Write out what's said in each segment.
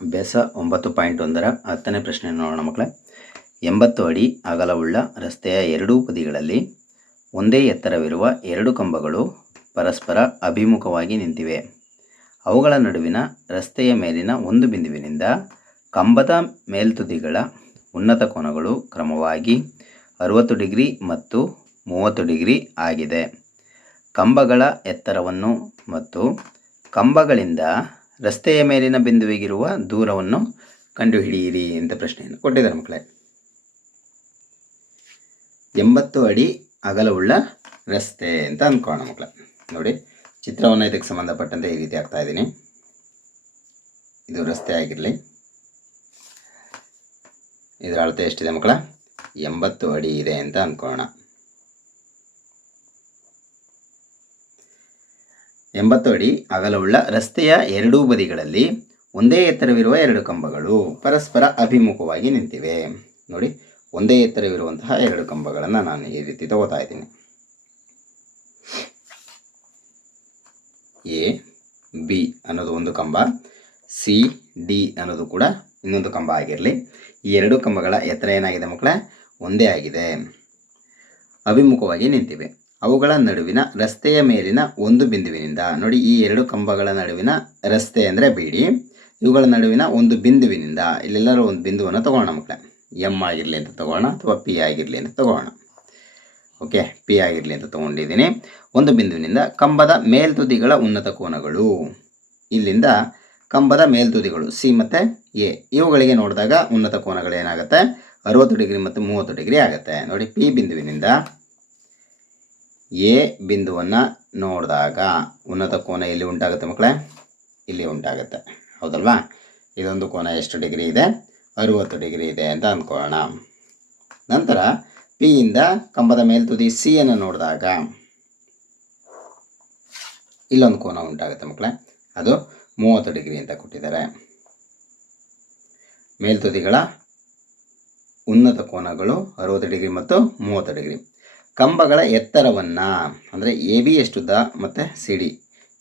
ಅಭ್ಯಾಸ ಒಂಬತ್ತು ಪಾಯಿಂಟ್ ಒಂದರ ಹತ್ತನೇ ಪ್ರಶ್ನೆ ನೋಡೋಣ ಮಕ್ಕಳೇ. ಎಂಬತ್ತು ಅಡಿ ಅಗಲವುಳ್ಳ ರಸ್ತೆಯ ಎರಡೂ ಬದಿಗಳಲ್ಲಿ ಒಂದೇ ಎತ್ತರವಿರುವ ಎರಡು ಕಂಬಗಳು ಪರಸ್ಪರ ಅಭಿಮುಖವಾಗಿ ನಿಂತಿವೆ. ಅವುಗಳ ನಡುವಿನ ರಸ್ತೆಯ ಮೇಲಿನ ಒಂದು ಬಿಂದುವಿನಿಂದ ಕಂಬದ ಮೇಲ್ತುದಿಗಳ ಉನ್ನತ ಕೋನಗಳು ಕ್ರಮವಾಗಿ ಅರುವತ್ತು ಡಿಗ್ರಿ ಮತ್ತು ಮೂವತ್ತು ಡಿಗ್ರಿ ಆಗಿದೆ. ಕಂಬಗಳ ಎತ್ತರವನ್ನು ಮತ್ತು ಕಂಬಗಳಿಂದ ರಸ್ತೆಯ ಮೇಲಿನ ಬಿಂದುವಿಗಿರುವ ದೂರವನ್ನು ಕಂಡುಹಿಡಿಯಿರಿ ಅಂತ ಪ್ರಶ್ನೆಯನ್ನು ಕೊಟ್ಟಿದ್ದಾರೆ ಮಕ್ಕಳೇ. ಎಂಬತ್ತು ಅಡಿ ಅಗಲವುಳ್ಳ ರಸ್ತೆ ಅಂತ ಅಂದ್ಕೊಳ್ಳೋಣ ಮಕ್ಕಳ. ನೋಡಿ, ಚಿತ್ರವನ್ನು ಇದಕ್ಕೆ ಸಂಬಂಧಪಟ್ಟಂತೆ ಈ ರೀತಿ ಆಗ್ತಾ ಇದ್ದೀನಿ. ಇದು ರಸ್ತೆ ಆಗಿರಲಿ. ಇದರ ಅಳತೆ ಎಷ್ಟಿದೆ ಮಕ್ಕಳ? ಎಂಬತ್ತು ಅಡಿ ಇದೆ ಅಂತ ಅಂದ್ಕೊಳ್ಳೋಣ. ಎಂಬತ್ತು ಅಡಿ ಅಗಲವುಳ್ಳ ರಸ್ತೆಯ ಎರಡೂ ಬದಿಗಳಲ್ಲಿ ಒಂದೇ ಎತ್ತರವಿರುವ ಎರಡು ಕಂಬಗಳು ಪರಸ್ಪರ ಅಭಿಮುಖವಾಗಿ ನಿಂತಿವೆ. ನೋಡಿ, ಒಂದೇ ಎತ್ತರವಿರುವಂತಹ ಎರಡು ಕಂಬಗಳನ್ನು ನಾನು ಈ ರೀತಿ ತಗೋತಾ ಇದ್ದೀನಿ. ಎ, ಬಿ ಅನ್ನೋದು ಒಂದು ಕಂಬ, ಸಿ, ಡಿ ಅನ್ನೋದು ಕೂಡ ಇನ್ನೊಂದು ಕಂಬ ಆಗಿರಲಿ. ಈ ಎರಡು ಕಂಬಗಳ ಎತ್ತರ ಏನಾಗಿದೆ ಮಕ್ಕಳೇ? ಒಂದೇ ಆಗಿದೆ. ಅಭಿಮುಖವಾಗಿ ನಿಂತಿವೆ. ಅವುಗಳ ನಡುವಿನ ರಸ್ತೆಯ ಮೇಲಿನ ಒಂದು ಬಿಂದುವಿನಿಂದ. ನೋಡಿ, ಈ ಎರಡು ಕಂಬಗಳ ನಡುವಿನ ರಸ್ತೆ ಅಂದರೆ ಬಿಡಿ. ಇವುಗಳ ನಡುವಿನ ಒಂದು ಬಿಂದುವಿನಿಂದ. ಇಲ್ಲೆಲ್ಲರೂ ಒಂದು ಬಿಂದುವನ್ನು ತಗೋಣ ಮಕ್ಕಳೇ. ಎಂ ಆಗಿರಲಿ ಅಂತ ತಗೋಣ ಅಥವಾ ಪಿ ಆಗಿರಲಿ ಅಂತ ತಗೋಣ. ಓಕೆ ಪಿ ಆಗಿರಲಿ ಅಂತ ತೊಗೊಂಡಿದ್ದೀನಿ. ಒಂದು ಬಿಂದುವಿನಿಂದ ಕಂಬದ ಮೇಲ್ತುದಿಗಳ ಉನ್ನತ ಕೋನಗಳು. ಇಲ್ಲಿಂದ ಕಂಬದ ಮೇಲ್ತುದಿಗಳು ಸಿ ಮತ್ತು ಎ ಇವುಗಳಿಗೆ ನೋಡಿದಾಗ ಉನ್ನತ ಕೋನಗಳು ಏನಾಗುತ್ತೆ ಅರುವತ್ತು ಡಿಗ್ರಿ ಮತ್ತು ಮೂವತ್ತು ಡಿಗ್ರಿ ಆಗುತ್ತೆ. ನೋಡಿ ಪಿ ಬಿಂದುವಿನಿಂದ ಎ ಬಿಂದುವನ್ನು ನೋಡಿದಾಗ ಉನ್ನತ ಕೋನ ಎಲ್ಲಿ ಉಂಟಾಗುತ್ತೆ ಮಕ್ಕಳೇ? ಇಲ್ಲಿ ಉಂಟಾಗುತ್ತೆ. ಹೌದಲ್ವಾ? ಇದೊಂದು ಕೋನ ಎಷ್ಟು ಡಿಗ್ರಿ ಇದೆ? ಅರುವತ್ತು ಡಿಗ್ರಿ ಇದೆ ಅಂತ ಅಂದ್ಕೊಳ್ಳೋಣ. ನಂತರ ಪಿಯಿಂದ ಕಂಬದ ಮೇಲ್ತುದಿ ಸಿ ಅನ್ನು ನೋಡಿದಾಗ ಇಲ್ಲೊಂದು ಕೋನ ಉಂಟಾಗುತ್ತೆ ಮಕ್ಕಳೇ. ಅದು ಮೂವತ್ತು ಡಿಗ್ರಿ ಅಂತ ಕೊಟ್ಟಿದ್ದಾರೆ. ಮೇಲ್ತುದಿಗಳ ಉನ್ನತ ಕೋನಗಳು ಅರುವತ್ತು ಡಿಗ್ರಿ ಮತ್ತು ಮೂವತ್ತು ಡಿಗ್ರಿ. ಕಂಬಗಳ ಎತ್ತರವನ್ನು, ಅಂದರೆ ಎ ಬಿ ಎಷ್ಟು ಉದ್ದ ಮತ್ತು ಸಿ ಡಿ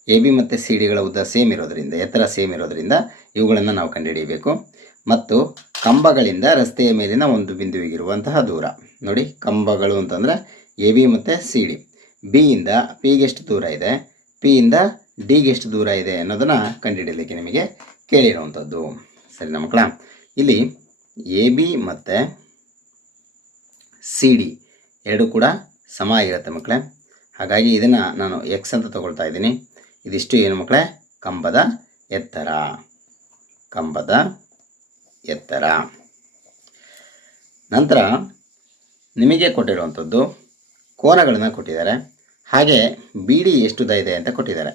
ಎ ಬಿ ಮತ್ತು ಸಿ ಡಿಗಳ ಉದ್ದ ಸೇಮ್ ಇರೋದರಿಂದ, ಎತ್ತರ ಸೇಮ್ ಇರೋದರಿಂದ ಇವುಗಳನ್ನು ನಾವು ಕಂಡುಹಿಡಿಯಬೇಕು. ಮತ್ತು ಕಂಬಗಳಿಂದ ರಸ್ತೆಯ ಮೇಲಿನ ಒಂದು ಬಿಂದುವಿಗಿರುವಂತಹ ದೂರ. ನೋಡಿ, ಕಂಬಗಳು ಅಂತಂದರೆ ಎ ಬಿ ಮತ್ತು ಸಿ ಡಿ ಬಿಯಿಂದ ಪಿಗೆ ಎಷ್ಟು ದೂರ ಇದೆ? ಪಿಯಿಂದ ಡಿಗೆ ಎಷ್ಟು ದೂರ ಇದೆ ಅನ್ನೋದನ್ನು ಕಂಡುಹಿಡಿಯಲಿಕ್ಕೆ ನಿಮಗೆ ಕೇಳಿರುವಂಥದ್ದು ಸರಿನಾ ಮಕ್ಕಳ, ಇಲ್ಲಿ ಎ ಬಿ ಮತ್ತು ಸಿ ಡಿ ಎರಡು ಕೂಡ ಸಮ ಆಗಿರುತ್ತೆ ಮಕ್ಕಳೇ. ಹಾಗಾಗಿ ಇದನ್ನು ನಾನು ಎಕ್ಸ್ ಅಂತ ತಗೊಳ್ತಾ ಇದ್ದೀನಿ. ಇದಿಷ್ಟು ಏನು ಮಕ್ಕಳೇ? ಕಂಬದ ಎತ್ತರ. ಕಂಬದ ಎತ್ತರ. ನಂತರ ನಿಮಗೆ ಕೊಟ್ಟಿರುವಂಥದ್ದು ಕೋನಗಳನ್ನು ಕೊಟ್ಟಿದ್ದಾರೆ. ಹಾಗೆ ಬೀಡಿ ಎಷ್ಟು ದ ಇದೆ ಅಂತ ಕೊಟ್ಟಿದ್ದಾರೆ.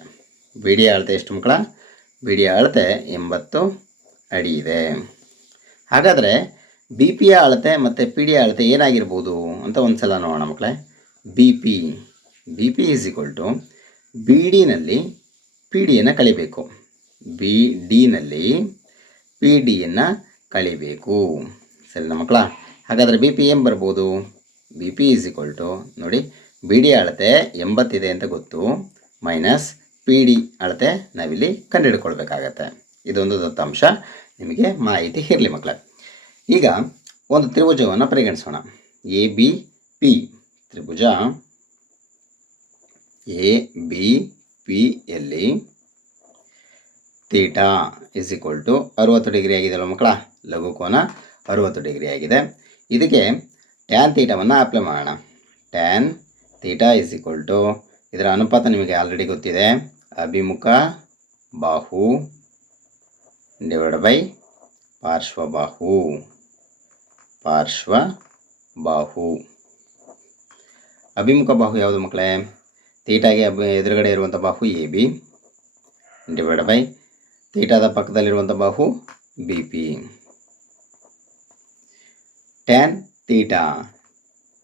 ಬೀಡಿಯ ಅಳತೆ ಎಷ್ಟು ಮಕ್ಕಳ? ಬೀಡಿಯ ಅಳತೆ ಎಂಬತ್ತು ಅಡಿ ಇದೆ. ಹಾಗಾದರೆ ಬಿ ಪಿಯ ಅಳತೆ ಮತ್ತು ಪಿ ಡಿಯ ಅಳತೆ ಏನಾಗಿರ್ಬೋದು ಅಂತ ಒಂದು ಸಲ ನೋಡೋಣ ಮಕ್ಕಳೇ B P B P is equal to B ಡಿನಲ್ಲಿ P ಡಿಯನ್ನು ಕಳಿಬೇಕು ಬಿ ಡಿನಲ್ಲಿ ಪಿ ಡಿಯನ್ನು ಕಳಿಬೇಕು ಸರಿನಾ ಮಕ್ಕಳ ಹಾಗಾದರೆ ಬಿ ಪಿ ಏನು ಬರ್ಬೋದು? B P is equal to ನೋಡಿ ಬಿ ಡಿ ಅಳತೆ ಎಂಬತ್ತಿದೆ ಅಂತ ಗೊತ್ತು. ಮೈನಸ್ ಪಿ ಡಿ ಅಳತೆ ನಾವಿಲ್ಲಿ ಕಂಡುಹಿಡ್ಕೊಳ್ಬೇಕಾಗತ್ತೆ. ಇದೊಂದು ದತ್ತಾಂಶ. ನಿಮಗೆ ಮಾಹಿತಿ ಇರಲಿ ಮಕ್ಕಳೇ ಈಗ ಒಂದು ತ್ರಿಭುಜವನ್ನು ಪರಿಗಣಿಸೋಣ. ಎ ಬಿ ಪಿ ತ್ರಿಭುಜ ಎ ಬಿ ಪಿ ಯಲ್ಲಿ ತೀಟಾ ಇಸ್ ಈಕ್ವಲ್ ಟು ಅರುವತ್ತು ಡಿಗ್ರಿ ಆಗಿದೆಯಲ್ಲ ಮಕ್ಕಳ? ಲಘು ಕೋನ ಅರುವತ್ತು ಡಿಗ್ರಿ ಆಗಿದೆ. ಇದಕ್ಕೆ ಟ್ಯಾನ್ ತೀಟವನ್ನು ಅಪ್ಲೈ ಮಾಡೋಣ. Tan theta is equal to ಇದರ ಅನುಪಾತ ನಿಮಗೆ ಆಲ್ರೆಡಿ ಗೊತ್ತಿದೆ. ಅಭಿಮುಖ ಬಾಹು ಡಿವೈಡ್ ಬೈ ಪಾರ್ಶ್ವಬಾಹು. ಪಾರ್ಶ್ವ ಬಾಹು. ಅಭಿಮುಖ ಬಾಹು ಯಾವುದು ಮಕ್ಕಳೇ? ತೀಟಾಗೆ ಅಭಿ ಎದುರುಗಡೆ ಇರುವಂಥ ಬಾಹು ಎ, ಬಿ. ಡಿವೈಡ್ ಬೈ ತೀಟಾದ ಪಕ್ಕದಲ್ಲಿರುವಂಥ ಬಾಹು B, P. Tan theta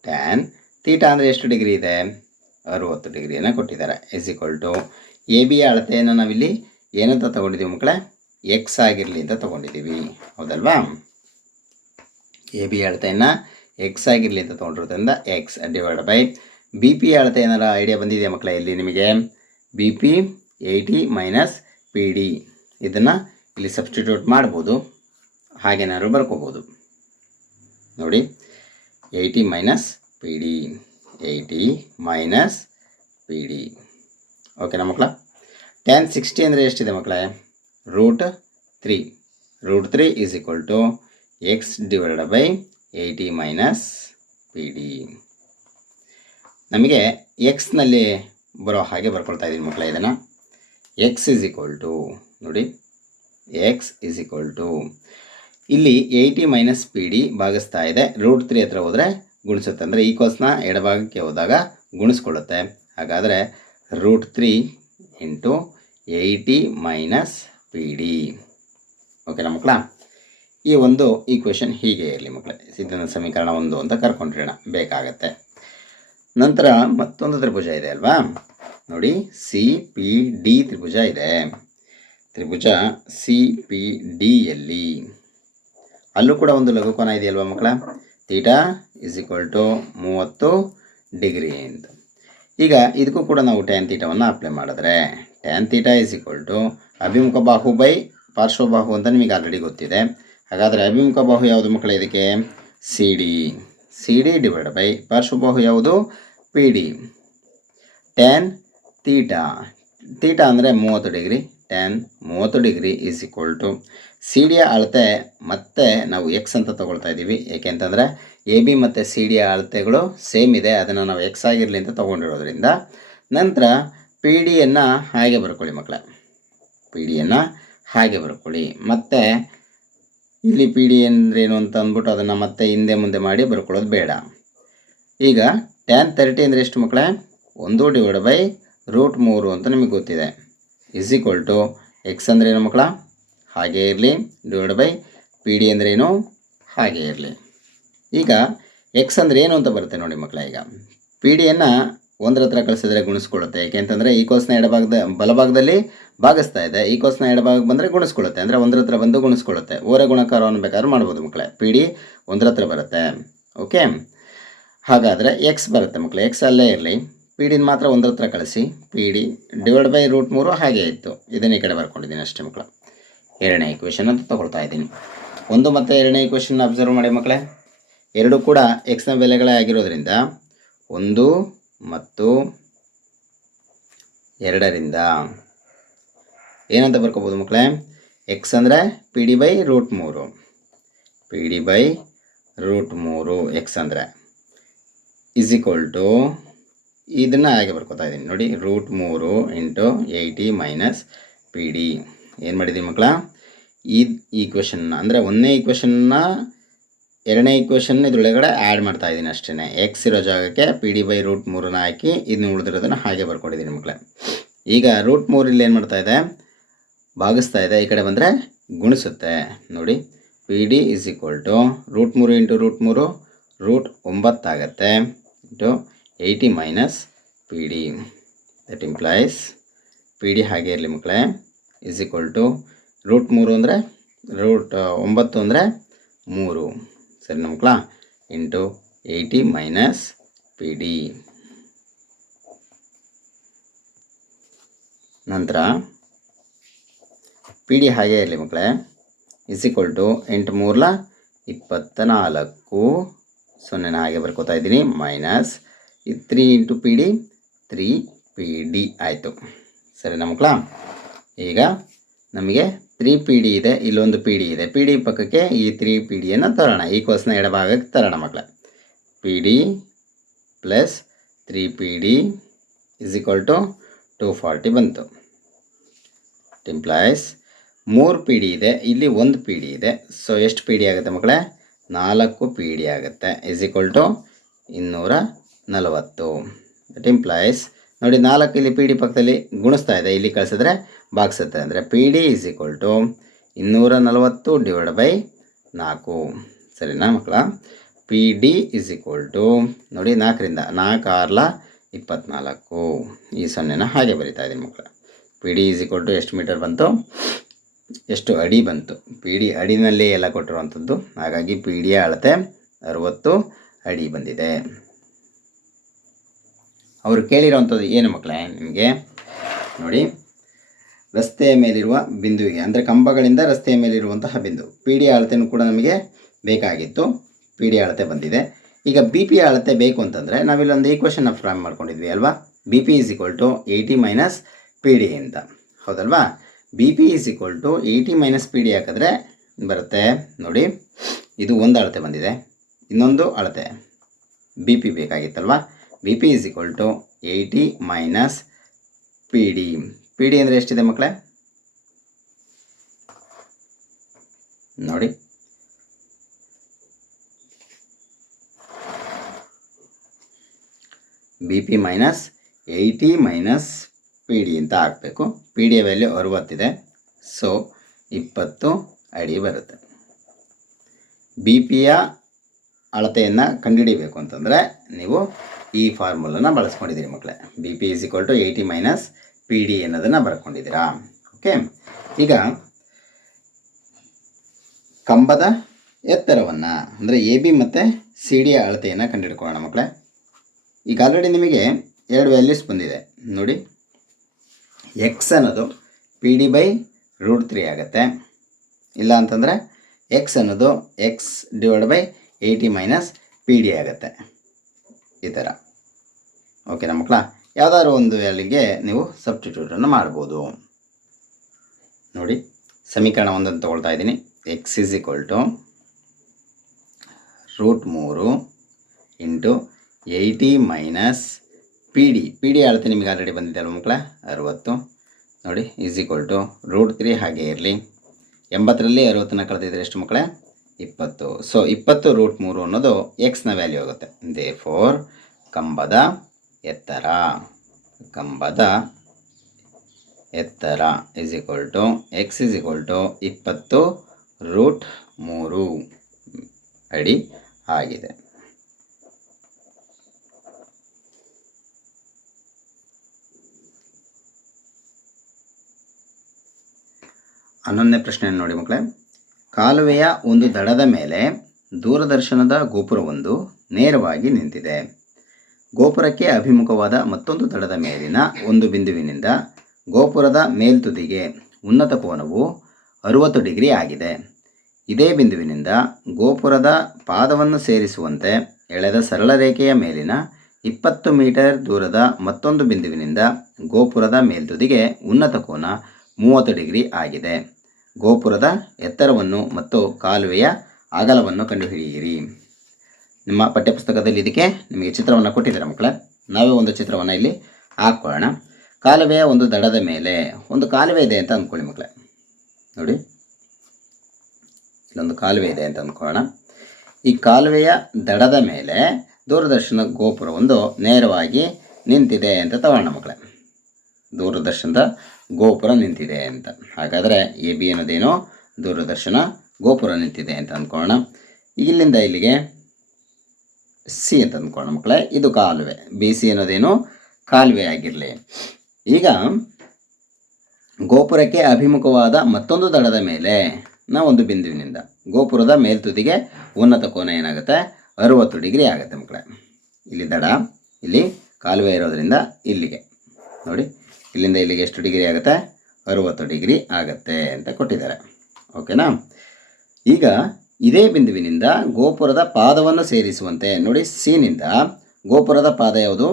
tan theta ಅಂದರೆ ಎಷ್ಟು ಡಿಗ್ರಿ ಇದೆ? ಅರುವತ್ತು ಡಿಗ್ರಿಯನ್ನು ಕೊಟ್ಟಿದ್ದಾರೆ. ಇಸ್ ಈಕ್ವಲ್ ಟು ಎ ಬಿಯ ಅಳತೆಯನ್ನು ನಾವಿಲ್ಲಿ ಏನಂತ ತಗೊಂಡಿದ್ದೀವಿ ಮಕ್ಕಳೇ? ಎಕ್ಸ್ ಆಗಿರಲಿ ಅಂತ ತಗೊಂಡಿದ್ದೀವಿ. ಹೌದಲ್ವಾ? ಎ ಬಿ ಅಳತೆಯನ್ನು ಎಕ್ಸ್ ಆಗಿರಲಿ ಅಂತ ತೊಗೊಂಡಿರೋದ್ರಿಂದ X divide by B P ಅಳತೆ ಏನಾರ ಐಡಿಯಾ ಬಂದಿದೆ ಮಕ್ಕಳ ಇಲ್ಲಿ ನಿಮಗೆ? B P eighty minus P D ಇದನ್ನು ಇಲ್ಲಿ ಸಬ್ಸ್ಟಿಟ್ಯೂಟ್ ಮಾಡ್ಬೋದು. ಹಾಗೇನಾದ್ರು ಬರ್ಕೋಬೋದು. ನೋಡಿ eighty minus P D eighty minus P D ಓಕೆನಾ ಮಕ್ಕಳ? ಟೆನ್ ಸಿಕ್ಸ್ಟಿ ಅಂದರೆ ಎಷ್ಟಿದೆ ಮಕ್ಕಳೇ? Root three root three is equal to X divided by eighty minus P D ನಮಗೆ ಎಕ್ಸ್ನಲ್ಲಿ ಬರೋ ಹಾಗೆ ಬರ್ಕೊಳ್ತಾ ಇದ್ದೀನಿ ಮಕ್ಕಳ ಇದನ್ನು. ಎಕ್ಸ್ ಇಸ್ ಈಕ್ವಲ್ ಟು ನೋಡಿ. ಎಕ್ಸ್ ಇಸ್ ಈಕ್ವಲ್ ಟು ಇಲ್ಲಿ ಏಯ್ಟಿ ಮೈನಸ್ ಪಿ ಡಿ ಭಾಗಿಸ್ತಾ ಇದೆ. ರೂಟ್ ತ್ರೀ ಹತ್ರ ಹೋದರೆ ಗುಣಿಸುತ್ತೆ. ಅಂದರೆ ಈ ಕೋಸ್ನ ಎಡಭಾಗಕ್ಕೆ ಹೋದಾಗ ಗುಣಿಸ್ಕೊಳ್ಳುತ್ತೆ. ಹಾಗಾದರೆ root three into eighty minus P D ಓಕೆನಾ ಮಕ್ಕಳ ಈ ಒಂದು ಈಕ್ವೇಷನ್ ಹೀಗೆ ಇರಲಿ ಮಕ್ಕಳೇ ಸಿದ್ಧನ ಸಮೀಕರಣ ಒಂದು ಅಂತ ಕರ್ಕೊಂಡಿರೋಣ ಬೇಕಾಗತ್ತೆ. ನಂತರ ಮತ್ತೊಂದು ತ್ರಿಭುಜ ಇದೆ ಅಲ್ವಾ? ನೋಡಿ ಸಿ ಪಿ ಡಿ ತ್ರಿಭುಜ ಇದೆ. ತ್ರಿಭುಜ ಸಿ ಪಿ ಡಿಯಲ್ಲಿ ಅಲ್ಲೂ ಕೂಡ ಒಂದು ಲಘುಕೋನ ಇದೆಯಲ್ವಾ ಮಕ್ಕಳ ತೀಟಾ ಇಸ್ ಈಕ್ವಲ್ ಟು ಮೂವತ್ತು ಡಿಗ್ರಿ ಅಂತ. ಈಗ ಇದಕ್ಕೂ ಕೂಡ ನಾವು ಟ್ಯಾನ್ ತೀಟವನ್ನು ಅಪ್ಲೈ ಮಾಡಿದ್ರೆ tan theta is equal to ಅಭಿಮುಖ ಬಾಹು ಬೈ ಪಾರ್ಶ್ವಬಾಹು ಅಂತ ನಿಮಗೆ ಆಲ್ರೆಡಿ ಗೊತ್ತಿದೆ. ಹಾಗಾದರೆ ಅಭಿಮುಖ ಬಾಹು ಯಾವುದು ಮಕ್ಕಳ ಇದಕ್ಕೆ? C D C D divide by ಪಾರ್ಶ್ವಬಾಹು ಯಾವುದು? P D tan theta theta ಅಂದರೆ ಮೂವತ್ತು ಡಿಗ್ರಿ. ಟ್ಯಾನ್ ಮೂವತ್ತು degree is equal to C ಡಿಯ ಅಳತೆ ಮತ್ತೆ ನಾವು ಎಕ್ಸ್ ಅಂತ ತೊಗೊಳ್ತಾ ಇದ್ದೀವಿ. ಏಕೆಂತಂದರೆ ಎ ಬಿ ಮತ್ತು ಸಿ ಡಿಯ ಅಳತೆಗಳು ಸೇಮ್ ಇದೆ. ಅದನ್ನು ನಾವು ಎಕ್ಸ್ ಆಗಿರಲಿ ಅಂತ ತೊಗೊಂಡಿರೋದ್ರಿಂದ ನಂತರ ಪಿ ಡಿಯನ್ನು ಹಾಗೆ ಬರ್ಕೊಳ್ಳಿ ಮಕ್ಕಳ. ಪಿ ಡಿಯನ್ನು ಹಾಗೆ ಬರ್ಕೊಳ್ಳಿ. ಮತ್ತು ಇಲ್ಲಿ ಪಿ ಡಿ ಅಂದ್ರೇನು ಅಂತ ಅಂದ್ಬಿಟ್ಟು ಅದನ್ನು ಮತ್ತೆ ಹಿಂದೆ ಮುಂದೆ ಮಾಡಿ ಬರ್ಕೊಳ್ಳೋದು ಬೇಡ. ಈಗ ಟ್ಯಾನ್ ತರ್ಟಿ ಅಂದರೆ ಎಷ್ಟು ಮಕ್ಕಳೇ ಒಂದು ಡಿವೈಡ್ ಬೈ ರೂಟ್ ಮೂರು ಅಂತ ನಿಮಗೆ ಗೊತ್ತಿದೆ. ಇಸ್ ಈಕ್ವಲ್ ಟು ಎಕ್ಸ್ ಅಂದ್ರೆ ಏನು ಮಕ್ಕಳ ಹಾಗೇ ಇರಲಿ. ಡಿವೈಡ್ ಬೈ ಪಿ ಡಿ ಅಂದ್ರೇನು ಹಾಗೇ ಇರಲಿ. ಈಗ ಎಕ್ಸ್ ಅಂದರೆ ಏನು ಅಂತ ಬರುತ್ತೆ ನೋಡಿ ಮಕ್ಕಳ ಈಗ. ಪಿ ಡಿಯನ್ನು ಒಂದರ ಹತ್ರ ಕಳಿಸಿದ್ರೆ ಗುಣಿಸ್ಕೊಳ್ಳುತ್ತೆ. ಏಕೆಂತಂದರೆ ಈ ಕೋಸ್ನ ಎಡಭಾಗದ ಬಲಭಾಗದಲ್ಲಿ ಭಾಗಿಸ್ತಾ ಇದೆ. ಈ ಕೋಸ್ನ ಎಡಭಾಗಕ್ಕೆ ಬಂದರೆ ಗುಣಿಸ್ಕೊಳ್ಳುತ್ತೆ. ಅಂದರೆ ಒಂದರ ಹತ್ರ ಬಂದು ಗುಣಿಸ್ಕೊಳ್ಳುತ್ತೆ. ಓರೆ ಗುಣಕಾರವನ್ನು ಬೇಕಾದ್ರೆ ಮಾಡ್ಬೋದು ಮಕ್ಕಳೇ ಪಿ ಡಿ ಒಂದರ ಹತ್ರ ಬರುತ್ತೆ. ಓಕೆ ಹಾಗಾದರೆ ಎಕ್ಸ್ ಬರುತ್ತೆ ಮಕ್ಕಳು ಎಕ್ಸ್ ಅಲ್ಲೇ ಇರಲಿ. ಪಿ ಡಿನ ಮಾತ್ರ ಒಂದರ ಹತ್ರ ಕಳಿಸಿ. P D divide by root ಮೂರು ಹಾಗೆ ಇತ್ತು. ಇದನ್ನ ಈ ಕಡೆ ಬರ್ಕೊಂಡಿದ್ದೀನಿ ಅಷ್ಟೇ ಮಕ್ಕಳು ಎರಡನೇ ಇಕ್ವೇಷನ್ ಅಂತ ತೊಗೊಳ್ತಾ ಇದ್ದೀನಿ. ಒಂದು ಮತ್ತು ಎರಡನೇ ಇಕ್ವೇಷನ್ ಅಬ್ಸರ್ವ್ ಮಾಡಿ ಮಕ್ಕಳೇ ಎರಡೂ ಕೂಡ ಎಕ್ಸ್ನ ಬೆಲೆಗಳೇ ಆಗಿರೋದ್ರಿಂದ ಒಂದು ಮತ್ತು ಎರಡರಿಂದ ಏನಂತ ಬರ್ಕೋಬೋದು ಮಕ್ಕಳೇ? ಎಕ್ಸ್ ಅಂದರೆ ಪಿ ಡಿ ಬೈ ರೂಟ್ ಮೂರು. ಪಿ ಡಿ ಬೈ ರೂಟ್ ಮೂರು ಎಕ್ಸ್ ಅಂದರೆ ಇಸ್ ಈಕ್ವಲ್ ಟು ಇದನ್ನು ಹಾಗೆ ಬರ್ಕೋತಾ ಇದ್ದೀನಿ. ನೋಡಿ ರೂಟ್ ಮೂರು into eighty minus P D ಏನು ಮಾಡಿದ್ದೀನಿ ಮಕ್ಕಳ? ಈ ಈಕ್ವೇಷನ್ನ ಅಂದರೆ ಒಂದನೇ ಈಕ್ವೇಷನ್ನ ಎರಡನೇ ಈಕ್ವೇಷನ್ ಇದ್ರೊಳಗಡೆ ಆ್ಯಡ್ ಮಾಡ್ತಾ ಇದ್ದೀನಿ ಅಷ್ಟೇ ಎಕ್ಸ್ ಇರೋ ಜಾಗಕ್ಕೆ ಪಿ ಡಿ ಬೈ ರೂಟ್ ಮೂರನ್ನ ಹಾಕಿ ಇದನ್ನ ಉಳಿದಿರೋದನ್ನು ಹಾಗೆ ಬರ್ಕೊಂಡಿದ್ದೀನಿ ಮಕ್ಕಳೇ. ಈಗ ರೂಟ್ ಮೂರು ಇಲ್ಲಿ ಏನು ಮಾಡ್ತಾ ಇದೆ? ಭಾಗಿಸ್ತಾ ಇದೆ. ಈ ಕಡೆ ಬಂದರೆ ಗುಣಿಸುತ್ತೆ. ನೋಡಿ P D is equal to root ಮೂರು ಇಂಟು ರೂಟ್ ಮೂರು root ಒಂಬತ್ತಾಗತ್ತೆ into eighty minus P D that implies P D ಹಾಗೆ ಇರಲಿ ಮಕ್ಕಳೇ. ಇಸ್ ಈಕ್ವಲ್ ಟು ರೂಟ್ ಮೂರು ಅಂದರೆ ರೂಟ್ ಒಂಬತ್ತು ಅಂದರೆ ಮೂರು. ಸರಿ ಮಕ್ಕಳ into eighty minus P D ನಂತರ ಪಿ ಡಿ ಹಾಗೆ ಇರಲಿ ಮಕ್ಕಳೇ ಇಸ್ ಈಕ್ವಲ್ ಟು ಎಂಟು ಮೂರ್ಲ ಇಪ್ಪತ್ತ ನಾಲ್ಕು ಸೊನ್ನೆನ ಹಾಗೆ ಬರ್ಕೋತಾ ಇದ್ದೀನಿ. Minus three into P D three P D ಆಯಿತು. ಸರಿನಾ ಮಕ್ಕಳ ಈಗ ನಮಗೆ ತ್ರೀ ಪಿ ಡಿ ಇದೆ, ಇಲ್ಲೊಂದು ಪಿ ಡಿ ಇದೆ. ಪಿ ಡಿ ಪಕ್ಕಕ್ಕೆ ಈ ತ್ರೀ ಪಿ ಡಿಯನ್ನು ತರೋಣ. ಈ ಕೋಸ್ನ ಎಡಭಾಗಕ್ಕೆ ತರೋಣ ಮಕ್ಕಳ P D plus three P D is equal to two forty ಬಂತು. ಇಂಪ್ಲಾಯ್ಸ್ ಮೂರು ಪಿ ಡಿ ಇದೆ, ಇಲ್ಲಿ ಒಂದು ಪಿ ಡಿ ಇದೆ. ಸೊ ಎಷ್ಟು ಪಿ ಡಿ ಆಗುತ್ತೆ ಮಕ್ಕಳೇ? ನಾಲ್ಕು ಪಿ ಡಿ ಆಗುತ್ತೆ. ಇಸ್ ಈಕ್ವಲ್ ಟು ಇನ್ನೂರ ನಲವತ್ತು. ದಟ್ ಇಂಪ್ಲಾಯ್ಸ್ ನೋಡಿ, ನಾಲ್ಕು ಇಲ್ಲಿ ಪಿ ಡಿ ಪಕ್ಕದಲ್ಲಿ ಗುಣಿಸ್ತಾ ಇದೆ. ಇಲ್ಲಿ ಕಳಿಸಿದ್ರೆ ಭಾಗಿಸುತ್ತೆ ಅಂದರೆ P D is equal to ಇನ್ನೂರ ನಲವತ್ತು ಡಿವೈಡ್ ಬೈ ನಾಲ್ಕು. ಸರಿನಾ ಮಕ್ಕಳ? P D is equal to ನೋಡಿ, ನಾಲ್ಕರಿಂದ ನಾಲ್ಕು ಆರ್ಲ ಇಪ್ಪತ್ನಾಲ್ಕು. ಈ ಸೊನ್ನೆನ ಹಾಗೆ ಬರಿತಾ ಇದ್ದೀನಿ ಮಕ್ಕಳ. P D is equal to ಎಷ್ಟು ಮೀಟರ್ ಬಂತು? ಎಷ್ಟು ಅಡಿ ಬಂತು? ಪಿ ಡಿ ಅಡಿನಲ್ಲೇ ಎಲ್ಲ ಕೊಟ್ಟಿರುವಂಥದ್ದು. ಹಾಗಾಗಿ ಪಿ ಡಿಯ ಅಳತೆ ಅರುವತ್ತು ಅಡಿ ಬಂದಿದೆ. ಅವರು ಕೇಳಿರುವಂಥದ್ದು ಏನು ಮಕ್ಕಳೇ, ನಿಮಗೆ? ನೋಡಿ. ರಸ್ತೆಯ ಮೇಲಿರುವ ಬಿಂದುವಿಗೆ, ಅಂದರೆ ಕಂಬಗಳಿಂದ ರಸ್ತೆಯ ಮೇಲಿರುವಂತಹ ಬಿಂದು. ಪಿ ಡಿ ಅಳತೆಯೂ ಕೂಡ ನಮಗೆ ಬೇಕಾಗಿತ್ತು. ಪಿ ಡಿ ಅಳತೆ ಬಂದಿದೆ. ಈಗ ಬಿ ಪಿ ಅಳತೆ ಬೇಕು ಅಂತಂದರೆ ನಾವಿಲ್ಲೊಂದು ಈಕ್ವೇಷನ್ನ ಫ್ರಾಮ್ ಮಾಡ್ಕೊಂಡಿದ್ವಿ ಅಲ್ವಾ? B P is equal to eighty minus P D ಅಂತ. ಹೌದಲ್ವಾ? B P is equal to eighty minus P D ಹಾಕಿದ್ರೆ ಬರುತ್ತೆ. ನೋಡಿ, ಇದು ಒಂದು ಅಳತೆ ಬಂದಿದೆ. ಇನ್ನೊಂದು ಅಳತೆ. B P ಬೇಕಾಗಿತ್ತಲ್ವ? B P is equal to eighty minus P D P D ಅಂದರೆ ಎಷ್ಟಿದೆ ಮಕ್ಕಳೇ? ನೋಡಿ. B P minus eighty minus P D ಅಂತ ಹಾಕಬೇಕು. ಪಿ ಡಿ ವ್ಯಾಲ್ಯೂ ಅರುವತ್ತಿದೆ. ಸೊ ಇಪ್ಪತ್ತು ಅಡಿ ಬರುತ್ತೆ. ಬಿ ಪಿಯ ಅಳತೆಯನ್ನು ಕಂಡುಹಿಡಿಬೇಕು ಅಂತಂದರೆ ನೀವು ಈ ಫಾರ್ಮುಲನ ಬಳಸ್ಕೊಂಡಿದ್ದೀರಿ ಮಕ್ಕಳೇ B P is equal to eighty minus P D ಅನ್ನೋದನ್ನು ಬರ್ಕೊಂಡಿದ್ದೀರಾ. ಓಕೆ ಈಗ ಕಂಬದ ಎತ್ತರವನ್ನು, ಅಂದರೆ ಎ ಬಿ ಮತ್ತು ಸಿ ಡಿಯ ಅಳತೆಯನ್ನು ಕಂಡುಹಿಡ್ಕೊಳ್ಳೋಣ ಮಕ್ಕಳೇ ಈಗ ಆಲ್ರೆಡಿ ನಿಮಗೆ ಎರಡು ವ್ಯಾಲ್ಯೂಸ್ ಬಂದಿದೆ. ನೋಡಿ. ಎಕ್ಸ್ ಅನ್ನೋದು P D by root three ಆಗುತ್ತೆ. ಇಲ್ಲ ಅಂತಂದರೆ ಎಕ್ಸ್ ಅನ್ನೋದು X divide by eighty minus P D ಆಗುತ್ತೆ. ಈ ಥರ ಓಕೆನಾ ಮಕ್ಕಳ ಯಾವುದಾದ್ರು ಒಂದು ಅಲ್ಲಿಗೆ ನೀವು ಸಬ್ಸ್ಟಿಟ್ಯೂಟನ್ನು ಮಾಡ್ಬೋದು. ನೋಡಿ, ಸಮೀಕರಣ ಒಂದನ್ನು ತೊಗೊಳ್ತಾ ಇದ್ದೀನಿ. X is equal to root ಮೂರು into eighty minus P D P D ಅಳತೆ ನಿಮಗೆ ಆಲ್ರೆಡಿ ಬಂದಿದೆ ಅಲ್ವ ಮಕ್ಕಳ? ಅರುವತ್ತು. ನೋಡಿ is equal to root three ಹಾಗೆ ಇರಲಿ. ಎಂಬತ್ತರಲ್ಲಿ ಅರುವತ್ತನ್ನು ಕಳೆದಿದ್ರೆ ಎಷ್ಟು ಮಕ್ಕಳೇ? ಇಪ್ಪತ್ತು. ಸೊ ಇಪ್ಪತ್ತು ರೂಟ್ ಮೂರು ಅನ್ನೋದು ಎಕ್ಸ್ನ ವ್ಯಾಲ್ಯೂ ಆಗುತ್ತೆ. ದೇ ಫೋರ್ ಕಂಬದ ಎತ್ತರ. ಕಂಬದ ಎತ್ತರ is equal to X is equal to ಇಪ್ಪತ್ತು ರೂಟ್ ಮೂರು. ಅಡಿ ಆಗಿದೆ. ಹನ್ನೊಂದನೇ ಪ್ರಶ್ನೆಯನ್ನು ನೋಡಿ ಮಕ್ಕಳೇ. ಕಾಲುವೆಯ ಒಂದು ದಡದ ಮೇಲೆ ದೂರದರ್ಶನದ ಗೋಪುರವೊಂದು ನೇರವಾಗಿ ನಿಂತಿದೆ. ಗೋಪುರಕ್ಕೆ ಅಭಿಮುಖವಾದ ಮತ್ತೊಂದು ದಡದ ಮೇಲಿನ ಒಂದು ಬಿಂದುವಿನಿಂದ ಗೋಪುರದ ಮೇಲ್ತುದಿಗೆ ಉನ್ನತ ಕೋನವು ಅರುವತ್ತು ಡಿಗ್ರಿ ಆಗಿದೆ. ಇದೇ ಬಿಂದುವಿನಿಂದ ಗೋಪುರದ ಪಾದವನ್ನು ಸೇರಿಸುವಂತೆ ಎಳೆದ ಸರಳ ರೇಖೆಯ ಮೇಲಿನ ಇಪ್ಪತ್ತು ಮೀಟರ್ ದೂರದ ಮತ್ತೊಂದು ಬಿಂದುವಿನಿಂದ ಗೋಪುರದ ಮೇಲ್ತುದಿಗೆ ಉನ್ನತ ಕೋನ ಮೂವತ್ತು ಡಿಗ್ರಿ ಆಗಿದೆ. ಗೋಪುರದ ಎತ್ತರವನ್ನು ಮತ್ತು ಕಾಲುವೆಯ ಅಗಲವನ್ನು ಕಂಡುಹಿಡಿಯಿರಿ. ನಿಮ್ಮ ಪಠ್ಯಪುಸ್ತಕದಲ್ಲಿ ಇದಕ್ಕೆ ನಿಮಗೆ ಚಿತ್ರವನ್ನು ಕೊಟ್ಟಿದ್ದಾರೆ ಮಕ್ಕಳೇ. ನಾವೇ ಒಂದು ಚಿತ್ರವನ್ನು ಇಲ್ಲಿ ಹಾಕ್ಕೊಳ್ಳೋಣ ಕಾಲುವೆಯ ಒಂದು ದಡದ ಮೇಲೆ, ಒಂದು ಕಾಲುವೆ ಇದೆ ಅಂತ ಅಂದ್ಕೊಳ್ಳಿ ಮಕ್ಕಳೇ. ನೋಡಿ. ಇಲ್ಲೊಂದು ಕಾಲುವೆ ಇದೆ ಅಂತ ಅಂದ್ಕೊಳ್ಳೋಣ. ಈ ಕಾಲುವೆಯ ದಡದ ಮೇಲೆ ದೂರದರ್ಶನ ಗೋಪುರ ಒಂದು ನೇರವಾಗಿ ನಿಂತಿದೆ ಅಂತ ತಗೊಳ್ಳೋಣ ಮಕ್ಕಳೇ. ದೂರದರ್ಶನದ ಗೋಪುರ ನಿಂತಿದೆ ಅಂತ. ಹಾಗಾದರೆ ಎ ಬಿ ಅನ್ನೋದೇನೋ ದೂರದರ್ಶನ ಗೋಪುರ ನಿಂತಿದೆ ಅಂತ ಅಂದ್ಕೊಳ್ಳೋಣ. ಇಲ್ಲಿಂದ ಇಲ್ಲಿಗೆ ಸಿ ಅಂತ ಅಂದ್ಕೊಳ್ಳೋಣ ಮಕ್ಕಳೇ. ಇದು ಕಾಲುವೆ. ಬಿ ಸಿ ಅನ್ನೋದೇನು ಕಾಲುವೆ ಆಗಿರಲಿ. ಈಗ ಗೋಪುರಕ್ಕೆ ಅಭಿಮುಖವಾದ ಮತ್ತೊಂದು ದಡದ ಮೇಲೆ ನಾವು ಒಂದು ಬಿಂದುವಿನಿಂದ ಗೋಪುರದ ಮೇಲ್ತುದಿಗೆ ಉನ್ನತ ಕೋನ ಏನಾಗುತ್ತೆ? ಅರುವತ್ತು ಡಿಗ್ರಿ ಆಗುತ್ತೆ ಮಕ್ಕಳೇ. ಇಲ್ಲಿ ದಡ, ಇಲ್ಲಿ ಕಾಲುವೆ ಇರೋದರಿಂದ ಇಲ್ಲಿಗೆ. ನೋಡಿ. ಇಲ್ಲಿಂದ ಇಲ್ಲಿಗೆ ಎಷ್ಟು ಡಿಗ್ರಿ ಆಗುತ್ತೆ? ಅರುವತ್ತು ಡಿಗ್ರಿ ಆಗುತ್ತೆ ಅಂತ ಕೊಟ್ಟಿದ್ದಾರೆ. ಓಕೆನಾ? ಈಗ ಇದೇ ಬಿಂದುವಿನಿಂದ ಗೋಪುರದ ಪಾದವನ್ನು ಸೇರಿಸುವಂತೆ ನೋಡಿ ಸಿನಿಂದ ಗೋಪುರದ ಪಾದ ಯಾವುದು?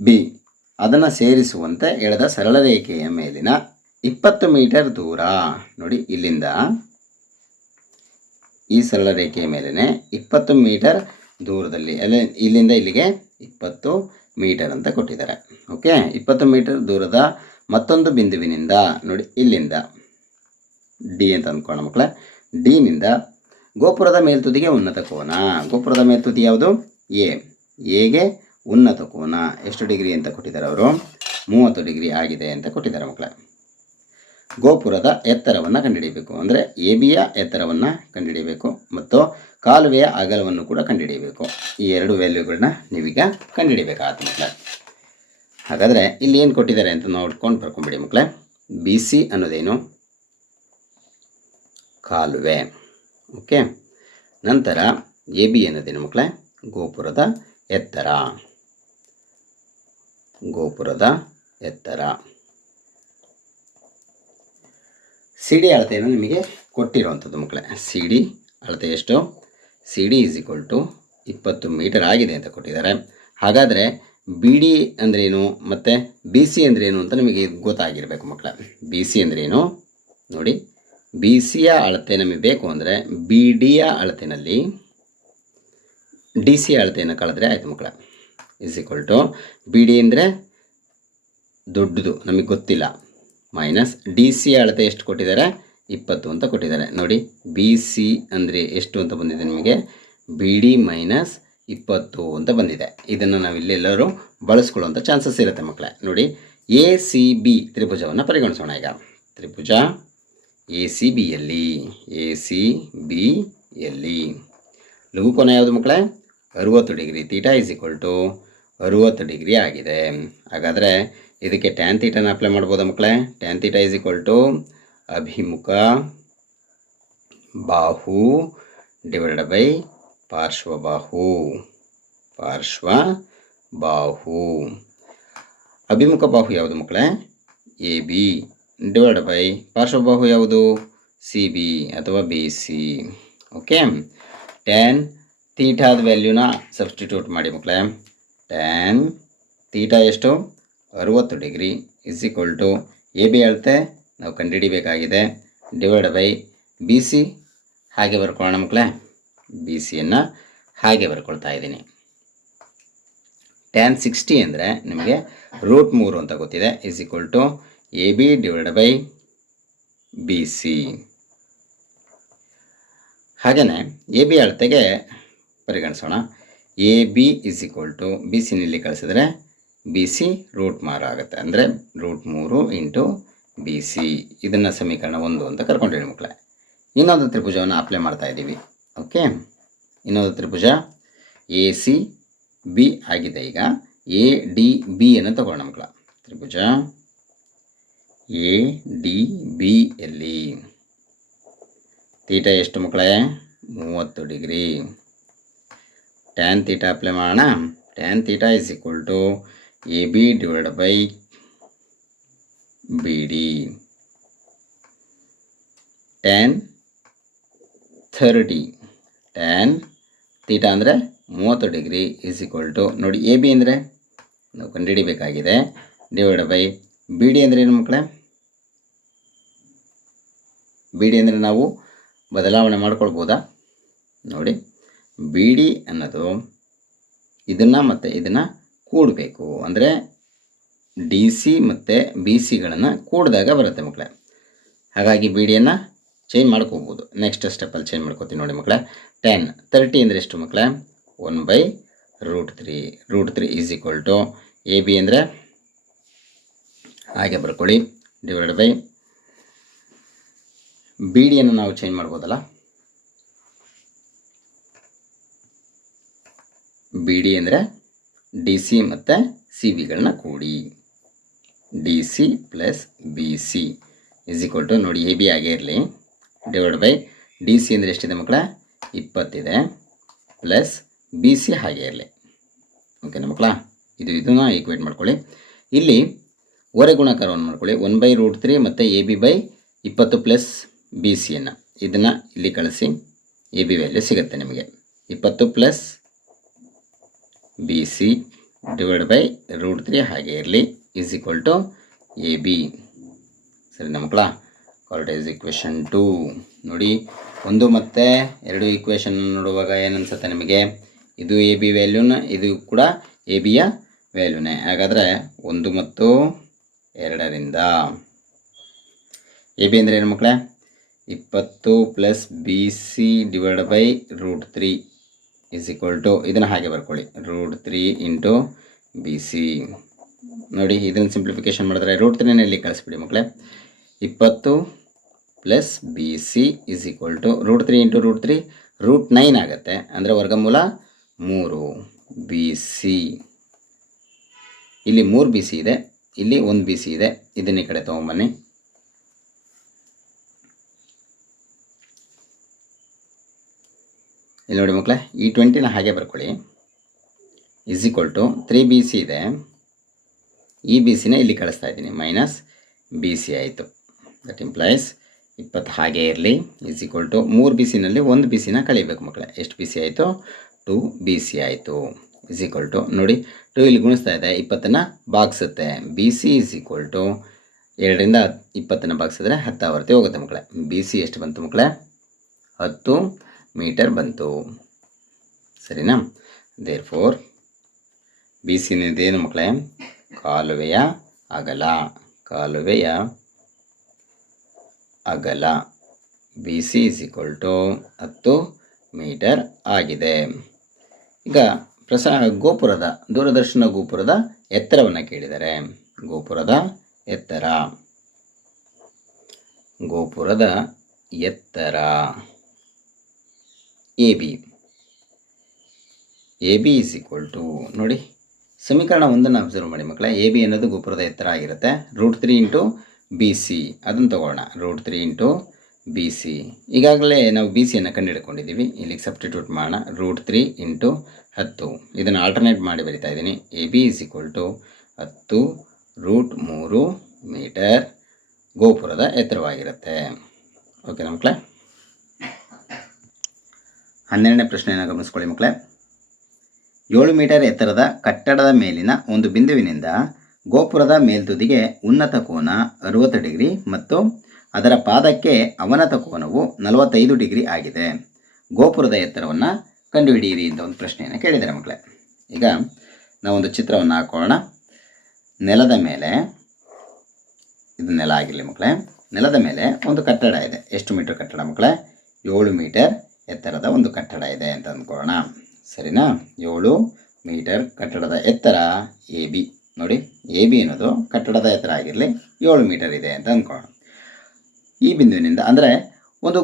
ಬಿ. ಅದನ್ನು ಸೇರಿಸುವಂತೆ ಎಳೆದ ಸರಳ ರೇಖೆಯ ಮೇಲಿನ ಇಪ್ಪತ್ತು ಮೀಟರ್ ದೂರ. ನೋಡಿ ಇಲ್ಲಿಂದ ಈ ಸರಳ ರೇಖೆಯ ಮೇಲೇ ಇಪ್ಪತ್ತು ಮೀಟರ್ ದೂರದಲ್ಲಿ, ಅಲ್ಲೇ ಇಲ್ಲಿಂದ ಇಲ್ಲಿಗೆ ಇಪ್ಪತ್ತು ಮೀಟರ್ ಅಂತ ಕೊಟ್ಟಿದ್ದಾರೆ. ಓಕೆ, ಇಪ್ಪತ್ತು ಮೀಟರ್ ದೂರದ ಮತ್ತೊಂದು ಬಿಂದುವಿನಿಂದ, ನೋಡಿ ಇಲ್ಲಿಂದ ಡಿ ಅಂತ ಅಂದ್ಕೊಳ್ಳೋಣ ಮಕ್ಕಳೇ. ಡಿನಿಂದ ಗೋಪುರದ ಮೇಲ್ತುದಿಗೆ ಉನ್ನತ ಕೋನ. ಗೋಪುರದ ಮೇಲ್ತುದಿ ಯಾವುದು? ಎ ಎಗೆ ಉನ್ನತ ಕೋನ. ಎಷ್ಟು ಡಿಗ್ರಿ ಅಂತ ಕೊಟ್ಟಿದ್ದಾರೆ ಅವರು? ಮೂವತ್ತು ಡಿಗ್ರಿ ಆಗಿದೆ ಅಂತ ಕೊಟ್ಟಿದ್ದಾರೆ ಮಕ್ಕಳೇ. ಗೋಪುರದ ಎತ್ತರವನ್ನು ಕಂಡುಹಿಡಿಯಬೇಕು. ಅಂದರೆ ಎ ಬಿಯ ಎತ್ತರವನ್ನು ಕಂಡುಹಿಡಿಯಬೇಕು ಮತ್ತು ಕಾಲುವೆಯ ಅಗಲವನ್ನು ಕೂಡ ಕಂಡುಹಿಡಿಯಬೇಕು. ಈ ಎರಡು ವ್ಯಾಲ್ಯೂಗಳನ್ನ ನೀವೀಗ ಕಂಡುಹಿಡಿಯಬೇಕಾಗುತ್ತೆ ಮಕ್ಕಳೇ. ಹಾಗಾದರೆ ಇಲ್ಲಿ ಏನು ಕೊಟ್ಟಿದ್ದಾರೆ ಅಂತ ನೋಡ್ಕೊಂಡು ಬರ್ಕೊಂಬಿಡಿ ಮಕ್ಕಳೇ ಬಿ, ಸಿ ಅನ್ನೋದೇನು? ಕಾಲುವೆ. ಓಕೆ? ನಂತರ ಎ, ಬಿ ಅನ್ನೋದೇನು ಮಕ್ಕಳೇ ಗೋಪುರದ ಎತ್ತರ. ಗೋಪುರದ ಎತ್ತರ. ಸಿ ಡಿ ಅಳತೆಯನ್ನು ನಿಮಗೆ ಕೊಟ್ಟಿರುವಂಥದ್ದು ಮಕ್ಕಳೇ ಸಿ ಡಿ ಅಳತೆ ಎಷ್ಟು? C D is equal to ಇಪ್ಪತ್ತು ಮೀಟರ್ ಆಗಿದೆ ಅಂತ ಕೊಟ್ಟಿದ್ದಾರೆ. ಹಾಗಾದರೆ ಬಿ ಡಿ ಅಂದ್ರೇನು ಮತ್ತು ಬಿ ಸಿ ಅಂದ್ರೇನು ಅಂತ ನಿಮಗೆ ಗೊತ್ತಾಗಿರಬೇಕು ಮಕ್ಕಳ. ಬಿ ಸಿ ಅಂದ್ರೇನು? ನೋಡಿ, ಬಿ ಸಿಯ ಅಳತೆ ನಮಗೆ ಬೇಕು ಅಂದರೆ ಬಿ ಡಿಯ ಅಳತೆನಲ್ಲಿ ಡಿ ಸಿ ಅಳತೆಯನ್ನು ಕಳೆದ್ರೆ ಆಯಿತು ಮಕ್ಕಳ. Is equal to B D ಅಂದರೆ ದೊಡ್ಡದು, ನಮಗೆ ಗೊತ್ತಿಲ್ಲ. ಮೈನಸ್ ಡಿ ಸಿ ಅಳತೆ ಎಷ್ಟು ಕೊಟ್ಟಿದ್ದಾರೆ? ಇಪ್ಪತ್ತು ಅಂತ ಕೊಟ್ಟಿದ್ದಾರೆ. ನೋಡಿ, ಬಿ ಸಿ ಅಂದರೆ ಎಷ್ಟು ಅಂತ ಬಂದಿದೆ ನಿಮಗೆ? ಬಿ ಡಿ ಮೈನಸ್ ಇಪ್ಪತ್ತು ಅಂತ ಬಂದಿದೆ. ಇದನ್ನು ನಾವು ಇಲ್ಲೆಲ್ಲರೂ ಬಳಸ್ಕೊಳ್ಳುವಂಥ ಚಾನ್ಸಸ್ ಇರುತ್ತೆ ಮಕ್ಕಳೇ ನೋಡಿ ಎ ಸಿ ಬಿ ತ್ರಿಭುಜವನ್ನು ಪರಿಗಣಿಸೋಣ ಈಗ. ತ್ರಿಭುಜ ಎ ಸಿ ಬಿಯಲ್ಲಿ ಎ ಸಿ ಬಿಯಲ್ಲಿ ಲಘು ಕೋನ ಯಾವುದು ಮಕ್ಕಳೇ ಅರುವತ್ತು degree theta is equal to ಅರುವತ್ತು ಡಿಗ್ರಿ ಆಗಿದೆ. ಹಾಗಾದರೆ ಇದಕ್ಕೆ ಟ್ಯಾನ್ ತೀಟನ ಅಪ್ಲೈ ಮಾಡ್ಬೋದಾ ಮಕ್ಕಳೇ tan theta is equal to ಅಭಿಮುಖ ಬಾಹು ಡಿವೈಡೆಡ್ ಬೈ ಪಾರ್ಶ್ವಬಾಹು ಪಾರ್ಶ್ವ ಬಾಹು. ಅಭಿಮುಖ ಬಾಹು ಯಾವುದು ಮಕ್ಕಳೇ? A, B. ಡಿವೈಡ್ ಬೈ ಪಾರ್ಶ್ವಬಾಹು ಯಾವುದು? ಸಿ, ಬಿ ಅಥವಾ ಬಿ, ಸಿ. ಓಕೆ? ಟ್ಯಾನ್ ತೀಟಾದ ವ್ಯಾಲ್ಯೂನ ಸಬ್ಸ್ಟಿಟ್ಯೂಟ್ ಮಾಡಿ ಮಕ್ಕಳೇ. ಟ್ಯಾನ್ ತೀಟಾ ಎಷ್ಟು? ಅರುವತ್ತು degree is equal to A, B ಅಳತೆ ನಾವು ಕಂಡುಹಿಡಿಬೇಕಾಗಿದೆ. Divide by B, C. ಹಾಗೆ ಬರ್ಕೊಳ್ಳೋಣ ಮಕ್ಕಳೇ. ಬಿ ಸಿಯನ್ನು ಹಾಗೆ ಬರ್ಕೊಳ್ತಾ ಇದ್ದೀನಿ. ಟ್ಯಾನ್ ಸಿಕ್ಸ್ಟಿ ಅಂದರೆ ನಿಮಗೆ ರೂಟ್ ಮೂರು ಅಂತ ಗೊತ್ತಿದೆ. Is equal to A B divide by B C ಹಾಗೆಯೇ ಎ ಬಿ ಅಳತೆಗೆ ಪರಿಗಣಿಸೋಣ. A B is equal to B ಸಿನಲ್ಲಿ ಕಳಿಸಿದ್ರೆ ಬಿ ಸಿ ರೂಟ್ ಮಾರು ಆಗುತ್ತೆ. ಅಂದರೆ ರೂಟ್ ಮೂರು ಇಂಟು ಬಿ ಸಿ ಇದನ್ನು ಸಮೀಕರಣ ಒಂದು ಅಂತ ಕರ್ಕೊಂಡಿರಿ ಮಕ್ಕಳೇ ಇನ್ನೊಂದು ತ್ರಿಭುಜವನ್ನು ಅಪ್ಲೈ ಮಾಡ್ತಾ ಇದ್ದೀವಿ. ಓಕೆ ಇನ್ನೊಂದು ತ್ರಿಭುಜ. ಎ ಸಿ ಬಿ ಆಗಿದೆ ಈಗ. ಎ ಡಿ ಬಿ ಅನ್ನು ತಗೊಳ್ಳೋಣ ಮಕ್ಕಳ. ತ್ರಿಭುಜ. ಎ ಡಿ ಬಿ ಎಲ್ಲಿ ತೀಟ ಎಷ್ಟು ಮಕ್ಕಳೇ? ಮೂವತ್ತು ಡಿಗ್ರಿ. ಟ್ಯಾನ್ ತೀಟ ಅಪ್ಲೈ ಮಾಡೋಣ. Tan theta is equal to A B divide by B D tan thirty tan theta ಅಂದರೆ ಮೂವತ್ತು ಡಿಗ್ರಿ ಈಸ್ ಈಕ್ವಲ್ ಟು ನೋಡಿ ಎ ಬಿ ಅಂದರೆ ನಾವು ಕಂಡುಹಿಡಿಬೇಕಾಗಿದೆ. ಡಿವೈಡ್ ಬೈ ಬಿ ಡಿ ಅಂದರೆ ಏನು ಮಕ್ಕಳೇ? ಬಿ ಡಿ ಅಂದರೆ ನಾವು ಬದಲಾವಣೆ ಮಾಡ್ಕೊಳ್ಬೋದಾ? ನೋಡಿ ಬಿ ಡಿ ಅನ್ನೋದು ಇದನ್ನು ಮತ್ತು ಇದನ್ನು ಕೂಡಬೇಕು. ಅಂದರೆ ಡಿ ಸಿ ಮತ್ತು ಬಿ ಸಿಗಳನ್ನು ಕೂಡಿದಾಗ ಬರುತ್ತೆ ಮಕ್ಕಳೇ. ಹಾಗಾಗಿ ಬಿ ಡಿಯನ್ನು ಚೇಂಜ್ ಮಾಡ್ಕೋಬೋದು. ನೆಕ್ಸ್ಟ್ ಸ್ಟೆಪ್ಪಲ್ಲಿ ಚೇಂಜ್ ಮಾಡ್ಕೋತೀವಿ ನೋಡಿ ಮಕ್ಕಳೇ. ಟೆನ್ ತರ್ಟಿ ಅಂದರೆ ಎಷ್ಟು ಮಕ್ಕಳೇ? One by root three root three is equal to A B ಅಂದರೆ? ಹಾಗೆ ಬರ್ಕೊಳ್ಳಿ. ಡಿವೈಡ್ ಬೈ ಬಿ ಡಿಯನ್ನು ನಾವು ಚೇಂಜ್ ಮಾಡ್ಬೋದಲ್ಲ? ಬಿ ಡಿ ಅಂದರೆ ಡಿ ಸಿ ಮತ್ತು ಸಿ ಬಿಗಳನ್ನ ಕೂಡಿ. D C plus B C is equal to ನೋಡಿ ಎ ಬಿ ಆಗೇ ಇರಲಿ. ಡಿವೈಡ್ ಬೈ ಡಿ ಸಿ ಅಂದರೆ ಎಷ್ಟಿದೆ ಮಕ್ಕಳ? ಇಪ್ಪತ್ತಿದೆ. ಪ್ಲಸ್ ಬಿ ಸಿ ಹಾಗೆ ಇರಲಿ. ಓಕೆನಾ ಮಕ್ಕಳ? ಇದು ಇದನ್ನು ಈಕ್ವೇಟ್ ಮಾಡ್ಕೊಳ್ಳಿ. ಇಲ್ಲಿ ಓರೆ ಗುಣಾಕಾರವನ್ನು ಮಾಡ್ಕೊಳ್ಳಿ. ಒನ್ ಬೈ ರೂಟ್ ತ್ರೀ ಮತ್ತು ಎ ಬಿ ಬೈ ಇಪ್ಪತ್ತು ಪ್ಲಸ್ ಬಿ ಸಿಯನ್ನು ಇದನ್ನು ಇಲ್ಲಿ ಕಳಿಸಿ. ಎ ಬಿ ವ್ಯಾಲ್ಯೂ ಸಿಗುತ್ತೆ ನಿಮಗೆ. ಇಪ್ಪತ್ತು plus B C divide by root three ಹಾಗೆ ಇರಲಿ. Is equal to A B ಸರಿನಾ ಮಕ್ಕಳ? ಕಾಲ್ಟ್ ಈಸ್ ಈಕ್ವೇಷನ್ ಟು ನೋಡಿ, ಒಂದು ಮತ್ತು ಎರಡು ಈಕ್ವೇಷನ್ ನೋಡುವಾಗ ಏನನ್ಸುತ್ತೆ ನಿಮಗೆ? ಇದು ಎ ಬಿ ವ್ಯಾಲ್ಯೂನ ಇದು ಕೂಡ ಎ ಬಿಯ ವ್ಯಾಲ್ಯೂನೇ ಹಾಗಾದರೆ ಒಂದು ಮತ್ತು ಎರಡರಿಂದ. ಎ ಬಿ ಅಂದರೆ ಏನು ಮಕ್ಕಳೇ? ಇಪ್ಪತ್ತು plus B C divide by root three is equal to ಇದನ್ನು ಹಾಗೆ ಬರ್ಕೊಳ್ಳಿ. Root three into B C ನೋಡಿ, ಇದನ್ನು ಸಿಂಪ್ಲಿಫಿಕೇಶನ್ ಮಾಡಿದ್ರೆ ರೂಟ್ ತ್ರೀನೇ ಇಲ್ಲಿ ಕಳಿಸ್ಬಿಡಿ ಮಕ್ಕಳೇ. ಇಪ್ಪತ್ತು plus B C is equal to root three into root three root nine ಆಗುತ್ತೆ. ಅಂದರೆ ವರ್ಗಮೂಲ ಮೂರು ಬಿ ಸಿ ಇಲ್ಲಿ ಮೂರು ಬಿ ಸಿ ಇದೆ, ಇಲ್ಲಿ ಒಂದು ಬಿ ಸಿ ಇದೆ. ಇದನ್ನ ಈ ಕಡೆ ತೊಗೊಂಬನ್ನಿ. ಇಲ್ಲಿ ನೋಡಿ ಮಕ್ಕಳೇ, ಈ ಟ್ವೆಂಟಿನ ಹಾಗೆ ಬರ್ಕೊಳ್ಳಿ. Is equal to three B C ಇದೆ. ಈ ಬಿ ಸಿನ ಇಲ್ಲಿ ಕಳಿಸ್ತಾ ಇದ್ದೀನಿ ಮೈನಸ್ ಬಿ ಸಿ ಆಯಿತು. ದಟ್ ಇಂಪ್ಲೈಸ್ ಇಪ್ಪತ್ತು ಹಾಗೆ ಇರಲಿ. ಈಸ್ ಈಕ್ವಲ್ ಟು ಮೂರು ಬಿಸಿನಲ್ಲಿ ಒಂದು ಬಿಸಿನ ಕಳಿಬೇಕು ಮಕ್ಕಳೇ. ಎಷ್ಟು ಬಿಸಿ ಆಯಿತು? ಟು ಬಿಸಿ ಆಯಿತು. ಇಸ್ ಈಕ್ವಲ್ ಟು ನೋಡಿ, ಟು ಇಲ್ಲಿ ಗುಣಿಸ್ತಾ ಇದೆ. ಇಪ್ಪತ್ತನ್ನು ಬಾಗಿಸುತ್ತೆ B C is equal to ಎರಡರಿಂದ ಇಪ್ಪತ್ತನ್ನು ಬಾಗಿಸಿದ್ರೆ ಹತ್ತು ಆವರ್ತಿ ಹೋಗುತ್ತೆ ಮಕ್ಕಳೇ. ಬಿ ಸಿ ಎಷ್ಟು ಬಂತು ಮಕ್ಕಳೇ? ಹತ್ತು ಮೀಟರ್ ಬಂತು. ಸರಿನಾ? ದೇರ್ ಫೋರ್ ಬಿ ಸಿನಿದೇನು ಮಕ್ಕಳೇ? ಕಾಲುವೆಯ ಅಗಲ. ಕಾಲುವೆಯ ಅಗಲ ಬಿ ಸಿ ಇಸ್ ಟು ಹತ್ತು ಮೀಟರ್ ಆಗಿದೆ. ಈಗ ಪ್ರಸ, ಗೋಪುರದ, ದೂರದರ್ಶನ ಗೋಪುರದ ಎತ್ತರವನ್ನು ಕೇಳಿದ್ದಾರೆ ಗೋಪುರದ ಎತ್ತರ. ಗೋಪುರದ ಎತ್ತರ. A B A B is equal to ನೋಡಿ, ಸಮೀಕರಣ ಒಂದನ್ನು ಅಬ್ಸರ್ವ್ ಮಾಡಿ ಮಕ್ಕಳೇ. ಎ ಬಿ ಅನ್ನೋದು ಗೋಪುರದ ಎತ್ತರ ಆಗಿರುತ್ತೆ. Root three into B C ಅದನ್ನು ತಗೊಳ್ಳೋಣ. Root three into B C ಈಗಾಗಲೇ ನಾವು ಬಿ ಸಿಯನ್ನು ಕಂಡುಹಿಡ್ಕೊಂಡಿದ್ದೀವಿ. ಇಲ್ಲಿಗೆ ಸಬ್ಸ್ಟಿಟ್ಯೂಟ್ ಮಾಡೋಣ. ರೂಟ್ ತ್ರೀ ಇಂಟು ಹತ್ತು. ಇದನ್ನು ಆಲ್ಟರ್ನೇಟ್ ಮಾಡಿ ಬರಿತಾ ಇದ್ದೀನಿ. A B is equal to ಹತ್ತು ರೂಟ್ ಮೂರು ಮೀಟರ್ ಗೋಪುರದ ಎತ್ತರವಾಗಿರುತ್ತೆ. ಓಕೆನಾ ಮಕ್ಕಳೇ ಹನ್ನೆರಡನೇ ಪ್ರಶ್ನೆಯನ್ನು ಗಮನಿಸ್ಕೊಳ್ಳಿ ಮಕ್ಕಳೇ ಏಳು ಮೀಟರ್ ಎತ್ತರದ ಕಟ್ಟಡದ ಮೇಲಿನ ಒಂದು ಬಿಂದುವಿನಿಂದ ಗೋಪುರದ ಮೇಲ್ತುದಿಗೆ ಉನ್ನತ ಕೋನ ಅರುವತ್ತು ಡಿಗ್ರಿ ಮತ್ತು ಅದರ ಪಾದಕ್ಕೆ ಅವನತ ಕೋನವು ನಲವತ್ತೈದು ಡಿಗ್ರಿ ಆಗಿದೆ. ಗೋಪುರದ ಎತ್ತರವನ್ನು ಕಂಡುಹಿಡಿಯಿರಿ ಅಂತ ಒಂದು ಪ್ರಶ್ನೆಯನ್ನು ಕೇಳಿದ್ದಾರೆ ಮಕ್ಕಳೇ. ಈಗ ನಾವೊಂದು ಚಿತ್ರವನ್ನು ಹಾಕೋಣ ನೆಲದ ಮೇಲೆ, ಇದು ನೆಲ ಆಗಿರಲಿ ಮಕ್ಕಳೇ, ನೆಲದ ಮೇಲೆ ಒಂದು ಕಟ್ಟಡ ಇದೆ. ಎಷ್ಟು ಮೀಟರ್ ಕಟ್ಟಡ ಮಕ್ಕಳೇ? ಏಳು ಮೀಟರ್ ಎತ್ತರದ ಒಂದು ಕಟ್ಟಡ ಇದೆ ಅಂತ ಅಂದ್ಕೊಳ್ಳೋಣ. ಸರಿನಾ? ಏಳು ಮೀಟರ್ ಕಟ್ಟಡದ ಎತ್ತರ ಎ ಬಿ ನೋಡಿ ಎ ಬಿ ಅನ್ನೋದು ಕಟ್ಟಡದ ಎತ್ತರ ಆಗಿರಲಿ, ಏಳು ಮೀಟರ್ ಇದೆ ಅಂತ ಅಂದ್ಕೊಳ್ಳೋಣ ಈ ಬಿಂದುವಿನಿಂದ, ಅಂದರೆ ಒಂದು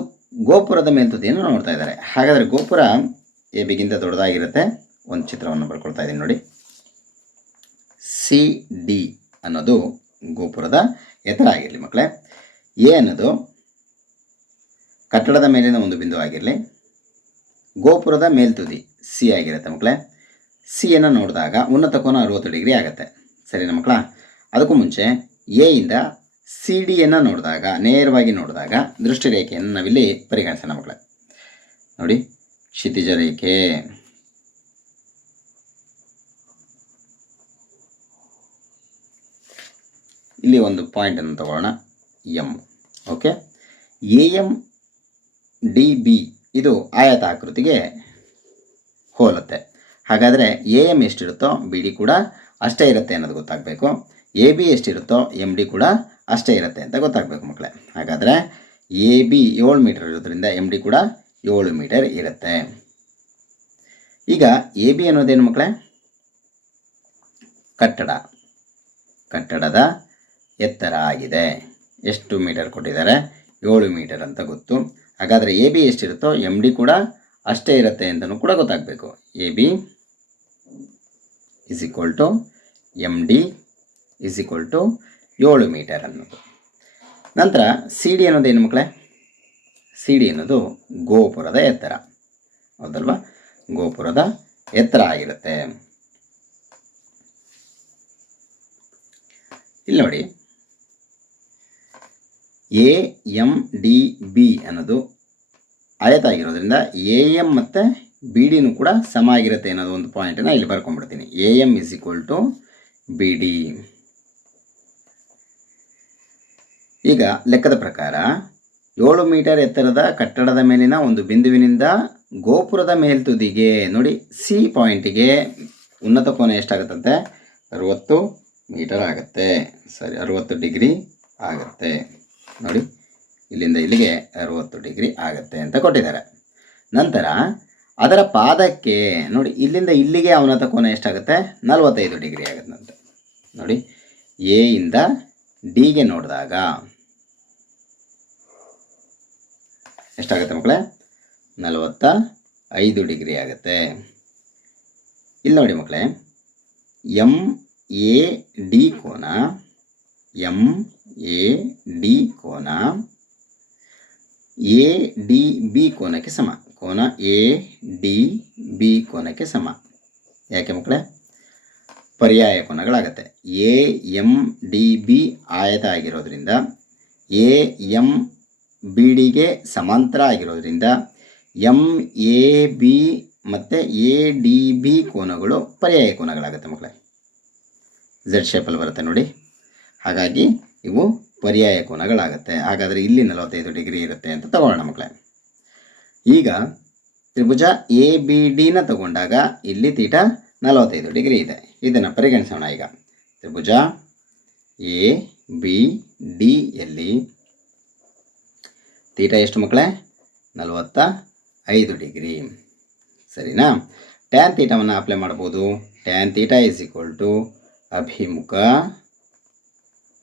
ಗೋಪುರದ ಮೇಲ್ತುದಿಯನ್ನು ನೋಡ್ತಾ ಇದ್ದಾರೆ. ಹಾಗಾದರೆ ಗೋಪುರ ಎ ಬಿಗಿಂತ ದೊಡ್ಡದಾಗಿರುತ್ತೆ. ಒಂದು ಚಿತ್ರವನ್ನು ಬರ್ಕೊಳ್ತಾ ಇದ್ದೀನಿ ನೋಡಿ. ಸಿ ಡಿ ಅನ್ನೋದು ಗೋಪುರದ ಎತ್ತರ ಆಗಿರಲಿ ಮಕ್ಕಳೇ. ಎ ಅನ್ನೋದು ಕಟ್ಟಡದ ಮೇಲಿನ ಒಂದು ಬಿಂದು ಆಗಿರಲಿ. ಗೋಪುರದ ಮೇಲ್ತುದಿ ಸಿ ಆಗಿರುತ್ತೆ ಮಕ್ಕಳೇ. ಸಿಯನ್ನು ನೋಡಿದಾಗ ಉನ್ನತ ಕೋನ ಅರುವತ್ತು ಡಿಗ್ರಿ ಆಗುತ್ತೆ. ಸರಿನಾ ಮಕ್ಕಳ? ಅದಕ್ಕೂ ಮುಂಚೆ ಎ ಇಂದ ಸಿ ಡಿಯನ್ನು ನೋಡಿದಾಗ, ನೇರವಾಗಿ ನೋಡಿದಾಗ ದೃಷ್ಟಿ ರೇಖೆಯನ್ನು ನಾವಿಲ್ಲಿ ಪರಿಗಣಿಸೋಣ ಮಕ್ಕಳ. ನೋಡಿ ಕ್ಷಿತಿಜ ರೇಖೆ ಇಲ್ಲಿ ಒಂದು ಪಾಯಿಂಟನ್ನು ತಗೊಳ್ಳೋಣ. M okay A M D B ಇದು ಆಯತಾಕೃತಿಗೆ ಹೋಲುತ್ತೆ. ಹಾಗಾದರೆ ಎ ಎಂ ಎಷ್ಟಿರುತ್ತೋ ಬಿ ಡಿ ಕೂಡ ಅಷ್ಟೇ ಇರುತ್ತೆ ಅನ್ನೋದು ಗೊತ್ತಾಗಬೇಕು. ಎ ಬಿ ಎಷ್ಟಿರುತ್ತೋ ಎಂ ಡಿ ಕೂಡ ಅಷ್ಟೇ ಇರುತ್ತೆ ಅಂತ ಗೊತ್ತಾಗಬೇಕು ಮಕ್ಕಳೇ ಹಾಗಾದರೆ ಎ ಬಿ ಏಳು ಮೀಟರ್ ಇರೋದ್ರಿಂದ ಎಂ ಡಿ ಕೂಡ ಏಳು ಮೀಟರ್ ಇರುತ್ತೆ. ಈಗ ಎ ಬಿ ಅನ್ನೋದೇನು ಮಕ್ಕಳೇ ಕಟ್ಟಡ. ಕಟ್ಟಡದ ಎತ್ತರ ಆಗಿದೆ. ಎಷ್ಟು ಮೀಟರ್ ಕೊಟ್ಟಿದ್ದಾರೆ? ಏಳು ಮೀಟರ್ ಅಂತ ಗೊತ್ತು. ಹಾಗಾದರೆ ಎ ಬಿ ಎಷ್ಟಿರುತ್ತೋ ಎಂ ಡಿ ಕೂಡ ಅಷ್ಟೇ ಇರುತ್ತೆ ಅಂತಲೂ ಕೂಡ ಗೊತ್ತಾಗಬೇಕು. A B is equal to M D is equal to ಏಳು ಮೀಟರ್ ಅನ್ನೋದು. ನಂತರ ಸಿ ಡಿ ಏನು ಮಕ್ಕಳೇ ಸಿ ಡಿ ಅನ್ನೋದು ಗೋಪುರದ ಎತ್ತರ. ಹೌದಲ್ವಾ? ಗೋಪುರದ ಎತ್ತರ ಆಗಿರುತ್ತೆ. ಇಲ್ಲಿ ನೋಡಿ. ಎ ಎಂ ಡಿ ಬಿ ಅನ್ನೋದು ಆಯತ ಆಗಿರೋದ್ರಿಂದ ಎ ಎಂ ಮತ್ತು ಬಿ ಡಿನೂ ಕೂಡ ಸಮ ಆಗಿರುತ್ತೆ ಅನ್ನೋದು ಒಂದು ಪಾಯಿಂಟನ್ನು ಇಲ್ಲಿ ಬರ್ಕೊಂಡ್ಬಿಡ್ತೀನಿ. A M is equal to B D ಈಗ ಲೆಕ್ಕದ ಪ್ರಕಾರ ಏಳು ಮೀಟರ್ ಎತ್ತರದ ಕಟ್ಟಡದ ಮೇಲಿನ ಒಂದು ಬಿಂದುವಿನಿಂದ ಗೋಪುರದ ಮೇಲ್ತುದಿಗೆ, ನೋಡಿ ಸಿ ಪಾಯಿಂಟಿಗೆ ಉನ್ನತ ಕೋನ ಎಷ್ಟಾಗುತ್ತಂತೆ? ಅರುವತ್ತು ಮೀಟರ್ ಆಗುತ್ತೆ. ಸರಿ, ಅರುವತ್ತು ಡಿಗ್ರಿ ಆಗುತ್ತೆ. ನೋಡಿ, ಇಲ್ಲಿಂದ ಇಲ್ಲಿಗೆ ಅರುವತ್ತು ಡಿಗ್ರಿ ಆಗುತ್ತೆ ಅಂತ ಕೊಟ್ಟಿದ್ದಾರೆ. ನಂತರ ಅದರ ಪಾದಕ್ಕೆ, ನೋಡಿ, ಇಲ್ಲಿಂದ ಇಲ್ಲಿಗೆ ಅವನತ ಕೋನ ಎಷ್ಟಾಗುತ್ತೆ? ನಲವತ್ತೈದು ಡಿಗ್ರಿ ಆಗುತ್ತಂತೆ. ನೋಡಿ, ಎ ಇಂದ ಡಿಗೆ ನೋಡಿದಾಗ ಎಷ್ಟಾಗುತ್ತೆ ಮಕ್ಕಳೇ? ನಲವತ್ತ ಐದು ಡಿಗ್ರಿ ಆಗುತ್ತೆ. ಇಲ್ಲಿ ನೋಡಿ ಮಕ್ಕಳೇ ಎಂ ಎ ಡಿ ಕೋನ, ಎಂ ಎ ಡಿ ಕೋನ, ಎ ಡಿ ಬಿ ಕೋನಕ್ಕೆ ಸಮ. ಕೋನ ಎ ಡಿ ಬಿ ಕೋನಕ್ಕೆ ಸಮ. ಯಾಕೆ ಮಕ್ಕಳೇ? ಪರ್ಯಾಯ ಕೋನಗಳಾಗತ್ತೆ. ಎ ಎಂ ಡಿ ಬಿ ಆಯತ ಆಗಿರೋದ್ರಿಂದ ಎ ಎಂ ಬಿ ಡಿಗೆ ಸಮಾಂತರ ಆಗಿರೋದ್ರಿಂದ ಎಂ ಎ ಬಿ ಮತ್ತು ಎ ಡಿ ಬಿ ಕೋನಗಳು ಪರ್ಯಾಯ ಕೋನಗಳಾಗುತ್ತೆ ಮಕ್ಕಳೇ. ಝೆಡ್ ಶೇಪಲ್ಲಿ ಬರುತ್ತೆ ನೋಡಿ. ಹಾಗಾಗಿ ಇವು ಪರ್ಯಾಯ ಕೋನಗಳಾಗುತ್ತೆ. ಹಾಗಾದರೆ ಇಲ್ಲಿ ನಲವತ್ತೈದು ಡಿಗ್ರಿ ಇರುತ್ತೆ ಅಂತ ತಗೊಳ್ಳೋಣ ಮಕ್ಕಳೇ. ಈಗ ತ್ರಿಭುಜ ಎ ಬಿ ಡಿನ ತಗೊಂಡಾಗ ಇಲ್ಲಿ ತೀಟ ನಲವತ್ತೈದು ಡಿಗ್ರಿ ಇದೆ. ಇದನ್ನು ಪರಿಗಣಿಸೋಣ ಈಗ. ತ್ರಿಭುಜ ಎ ಬಿ ಡಿಯಲ್ಲಿ ತೀಟ ಎಷ್ಟು ಮಕ್ಕಳೇ? ನಲವತ್ತ ಐದು ಡಿಗ್ರಿ. ಸರಿನಾ? ಟ್ಯಾನ್ ತೀಟವನ್ನು ಅಪ್ಲೈ ಮಾಡ್ಬೋದು tan theta is equal to ಅಭಿಮುಖ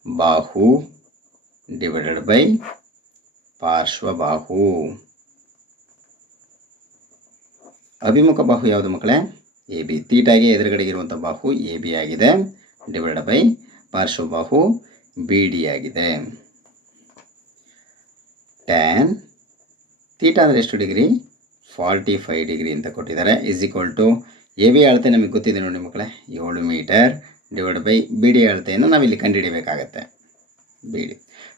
ಬಾಹು ಡಿವೈಡೆಡ್ ಬೈ ಪಾರ್ಶ್ವಬಾಹು. ಅಭಿಮುಖ ಬಾಹು ಯಾವುದು ಮಕ್ಕಳೇ? ಎ, ಬಿ ತೀಟಾಗೆ ಎದುರುಗಡೆಗೆ ಇರುವಂಥ ಬಾಹು ಎ, ಬಿ ಆಗಿದೆ. ಡಿವೈಡ್ ಬೈ ಪಾರ್ಶ್ವಬಾಹು ಬಿ, ಡಿ ಆಗಿದೆ. ಟ್ಯಾನ್ ತೀಟ ಅಂದರೆ ಎಷ್ಟು ಡಿಗ್ರಿ? ಫಾರ್ಟಿ ಫೈವ್ ಡಿಗ್ರಿ ಅಂತ ಕೊಟ್ಟಿದ್ದಾರೆ. Is equal to A, B ಅಳತೆ ನಮಗೆ ಗೊತ್ತಿದೆ ನೋಡಿ ಮಕ್ಕಳೇ. ಏಳು metre divide by B, D ಅಳತೆಯನ್ನು ನಾವಿಲ್ಲಿ ಕಂಡುಹಿಡಿಯಬೇಕಾಗತ್ತೆ. B, D.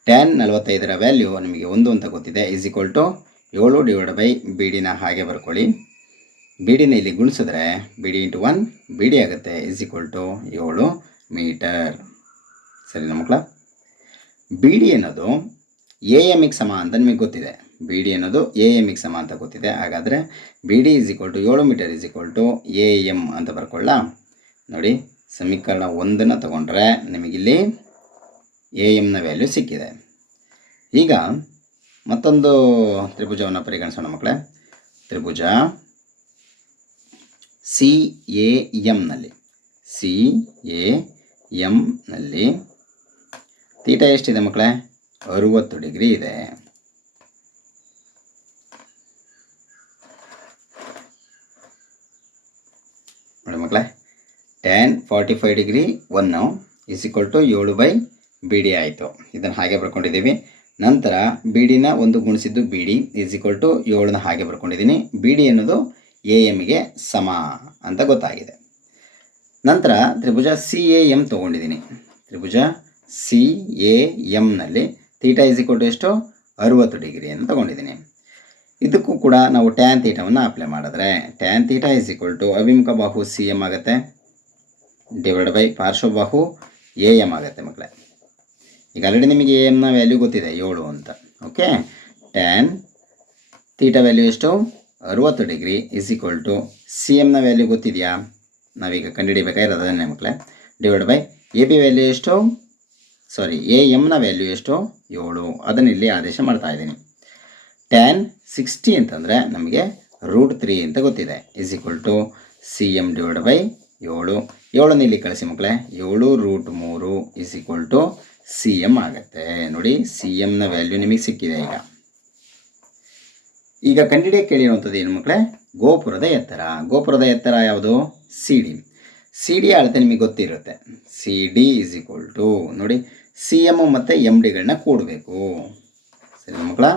ಟ್ಯಾನ್ ನಲವತ್ತೈದರ ವ್ಯಾಲ್ಯೂ ನಿಮಗೆ ಒಂದು ಅಂತ ಗೊತ್ತಿದೆ. ಇಸ್ ಈಕ್ವಲ್ ಟು ಏಳು ಡಿವೈಡ್ ಬೈ ಬಿ ಡಿನ ಹಾಗೆ ಬರ್ಕೊಳ್ಳಿ. ಬಿ ಡಿನ ಇಲ್ಲಿ ಗುಣಿಸಿದ್ರೆ ಬಿಡಿ ಇಂಟು ಒನ್, ಬಿಡಿ ಆಗುತ್ತೆ ಇಸ್ ಈಕ್ವಲ್ ಟು ಏಳು ಮೀಟರ್. ಸರಿನಾ ಮಕ್ಕಳ ಬಿ ಡಿ ಅನ್ನೋದು ಎ ಎಮ್ಗೆ ಸಮ ಅಂತ ನಿಮಗೆ ಗೊತ್ತಿದೆ. ಬಿ ಡಿ ಅನ್ನೋದು ಎ ಎಮ್ಗೆ ಸಮ ಅಂತ ಗೊತ್ತಿದೆ. ಹಾಗಾದರೆ B D is equal to ಏಳು metre is equal to A M ಅಂತ ಬರ್ಕೊಳ್ಳ. ನೋಡಿ, ಸಮೀಕರಣ ಒಂದನ್ನು ತಗೊಂಡ್ರೆ ನಿಮಗಿಲ್ಲಿ ಎ ಎಮ್ನ ವ್ಯಾಲ್ಯೂ ಸಿಕ್ಕಿದೆ. ಈಗ ಮತ್ತೊಂದು ತ್ರಿಭುಜವನ್ನು ಪರಿಗಣಿಸೋಣ ಮಕ್ಕಳೇ ತ್ರಿಭುಜ ಸಿ ಎ ಎಮ್ನಲ್ಲಿ ಸಿ ಎ ಎಮ್ನಲ್ಲಿ ತೀಟ ಎಷ್ಟಿದೆ ಮಕ್ಕಳೇ? ಅರುವತ್ತು ಡಿಗ್ರಿ ಇದೆ. ನೋಡಿ ಮಕ್ಕಳೇ tan forty five degree one is equal to ಏಳು ಬೈ ಬಿ ಡಿ ಆಯಿತು. ಇದನ್ನು ಹಾಗೆ ಬರ್ಕೊಂಡಿದ್ದೀವಿ. ನಂತರ ಬಿ ಡಿನ ಒಂದು ಗುಣಿಸಿದ್ದು B D is equal to ಏಳನ್ನ ಹಾಗೆ ಬರ್ಕೊಂಡಿದ್ದೀನಿ. ಬಿ ಡಿ ಅನ್ನೋದು ಎ ಎಮ್ಗೆ ಸಮ ಅಂತ ಗೊತ್ತಾಗಿದೆ. ನಂತರ ತ್ರಿಭುಜ ಸಿ ಎ ಎಂ ತೊಗೊಂಡಿದ್ದೀನಿ. ತ್ರಿಭುಜ ಸಿ ಎ ಎಮ್ನಲ್ಲಿ ತೀಟಾ ಇಸ್ ಇಕ್ವಲ್ ಟು ಎಷ್ಟು? ಅರುವತ್ತು ಡಿಗ್ರಿ ಅಂತ ತಗೊಂಡಿದ್ದೀನಿ. ಇದಕ್ಕೂ ಕೂಡ ನಾವು ಟ್ಯಾನ್ ತೀಟವನ್ನು ಅಪ್ಲೈ ಮಾಡಿದ್ರೆ tan theta is equal to ಅಭಿಮುಖ ಬಾಹು ಸಿ ಎಂ ಆಗುತ್ತೆ. ಡಿವೈಡ್ ಬೈ ಪಾರ್ಶ್ವಬಾಹು ಎ ಎಂ ಆಗುತ್ತೆ ಮಕ್ಕಳೇ ಈಗ ಆಲ್ರೆಡಿ ನಿಮಗೆ ಎ ಎಮ್ನ ವ್ಯಾಲ್ಯೂ ಗೊತ್ತಿದೆ ಏಳು ಅಂತ. ಓಕೆ ಟ್ಯಾನ್ ತೀಟಾ ವ್ಯಾಲ್ಯೂ ಎಷ್ಟು? ಅರುವತ್ತು degree is equal to C ಎಮ್ನ value ಗೊತ್ತಿದೆಯಾ? ನಾವೀಗ ಕಂಡುಹಿಡಿಬೇಕಾಗಿರೋದು ಅದನ್ನೇ ಮಕ್ಕಳೇ divide by A B value ಎಷ್ಟು? ಸಾರಿ ಎ ಎಮ್ನ ವ್ಯಾಲ್ಯೂ ಎಷ್ಟು? ಏಳು. ಅದನ್ನು ಇಲ್ಲಿ ಆದೇಶ ಮಾಡ್ತಾ ಇದ್ದೀನಿ. ಟ್ಯಾನ್ ಸಿಕ್ಸ್ಟಿ ಅಂತಂದರೆ ನಮಗೆ ರೂಟ್ ತ್ರೀ ಅಂತ ಗೊತ್ತಿದೆ. Is equal to C M divide by ಏಳು. ಏಳನ್ನು ಇಲ್ಲಿ ಕಳಿಸಿ ಮಕ್ಕಳೇ ಏಳು ರೂಟ್ ಮೂರು is equal to C M ಆಗುತ್ತೆ. ನೋಡಿ ಸಿ ಎಮ್ನ ವ್ಯಾಲ್ಯೂ ನಿಮಗೆ ಸಿಕ್ಕಿದೆ ಈಗ. ಈಗ ಕಂಡಿಡಿಯ ಕೇಳಿರುವಂಥದ್ದು ಏನು ಮಕ್ಕಳೇ? ಗೋಪುರದ ಎತ್ತರ. ಗೋಪುರದ ಎತ್ತರ ಯಾವುದು? ಸಿ ಡಿ ಸಿ ಡಿ ಅಳತೆ ನಿಮಗೆ ಗೊತ್ತಿರುತ್ತೆ. C D is equal to ನೋಡಿ ಸಿ ಎಂ ಮತ್ತು ಎಂ ಡಿಗಳನ್ನ ಕೂಡಬೇಕು. ಸರಿ ಮಕ್ಕಳ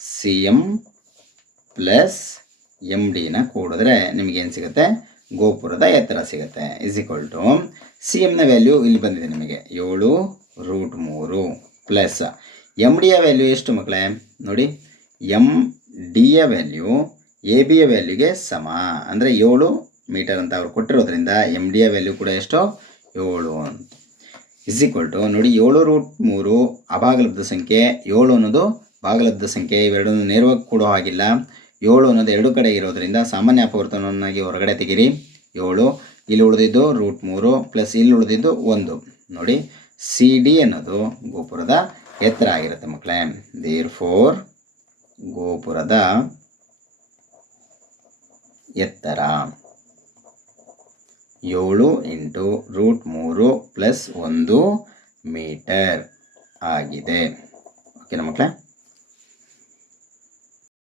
ಸಿ ಎಂ ಪ್ಲಸ್ ಎಂ ಡಿನ ಕೂಡಿದ್ರೆ ನಿಮಗೇನು ಸಿಗುತ್ತೆ? ಗೋಪುರದ ಎತ್ತರ ಸಿಗುತ್ತೆ. ಇಸ್ ಈಕ್ವಲ್ ಟು ಸಿ ಎಮ್ನ ವ್ಯಾಲ್ಯೂ ಇಲ್ಲಿ ಬಂದಿದೆ ನಿಮಗೆ. ಏಳು ರೂಟ್ ಮೂರು ಪ್ಲಸ್ ಎಂ ಡಿಯ ವ್ಯಾಲ್ಯೂ ಎಷ್ಟು ಮಕ್ಕಳೇ? ನೋಡಿ ಎಂ ಡಿಯ ವ್ಯಾಲ್ಯೂ ಎ ಬಿ ಯ ವ್ಯಾಲ್ಯೂಗೆ ಸಮ. ಅಂದರೆ ಏಳು ಮೀಟರ್ ಅಂತ ಅವ್ರು ಕೊಟ್ಟಿರೋದ್ರಿಂದ ಎಂ ಡಿ ಯ ವ್ಯಾಲ್ಯೂ ಕೂಡ ಎಷ್ಟು? ಏಳು ಅಂತ. ಇಸ್ ಈಕ್ವಲ್ ಟು ನೋಡಿ ಏಳು ರೂಟ್ ಮೂರು ಅಭಾಗಲಬ್ಧ ಸಂಖ್ಯೆ, ಏಳು ಅನ್ನೋದು ಭಾಗಲಬ್ಧ ಸಂಖ್ಯೆ, ಇವೆರಡನ್ನು ನೇರವಾಗಿ ಕೊಡೋ ಹಾಗಿಲ್ಲ. ಏಳು ಅನ್ನೋದು ಎರಡು ಕಡೆ ಇರೋದ್ರಿಂದ ಸಾಮಾನ್ಯ ಅಪವರ್ತನವನ್ನಾಗಿ ಹೊರಗಡೆ ತೆಗೀರಿ. ಏಳು, ಇಲ್ಲಿ ಉಳಿದಿದ್ದು ರೂಟ್ ಮೂರು ಪ್ಲಸ್ ಇಲ್ಲಿ ಉಳಿದಿದ್ದು ಒಂದು. ನೋಡಿ ಸಿ ಡಿ ಅನ್ನೋದು ಗೋಪುರದ ಎತ್ತರ ಆಗಿರುತ್ತೆ ಮಕ್ಕಳೇ. ದೇರ್ ಫೋರ್ ಗೋಪುರದ ಎತ್ತರ. ಏಳು ಇಂಟು ರೂಟ್ ಮೂರು ಪ್ಲಸ್ ಒಂದು ಮೀಟರ್ ಆಗಿದೆ. ಓಕೆನಾ ಮಕ್ಕಳೇ.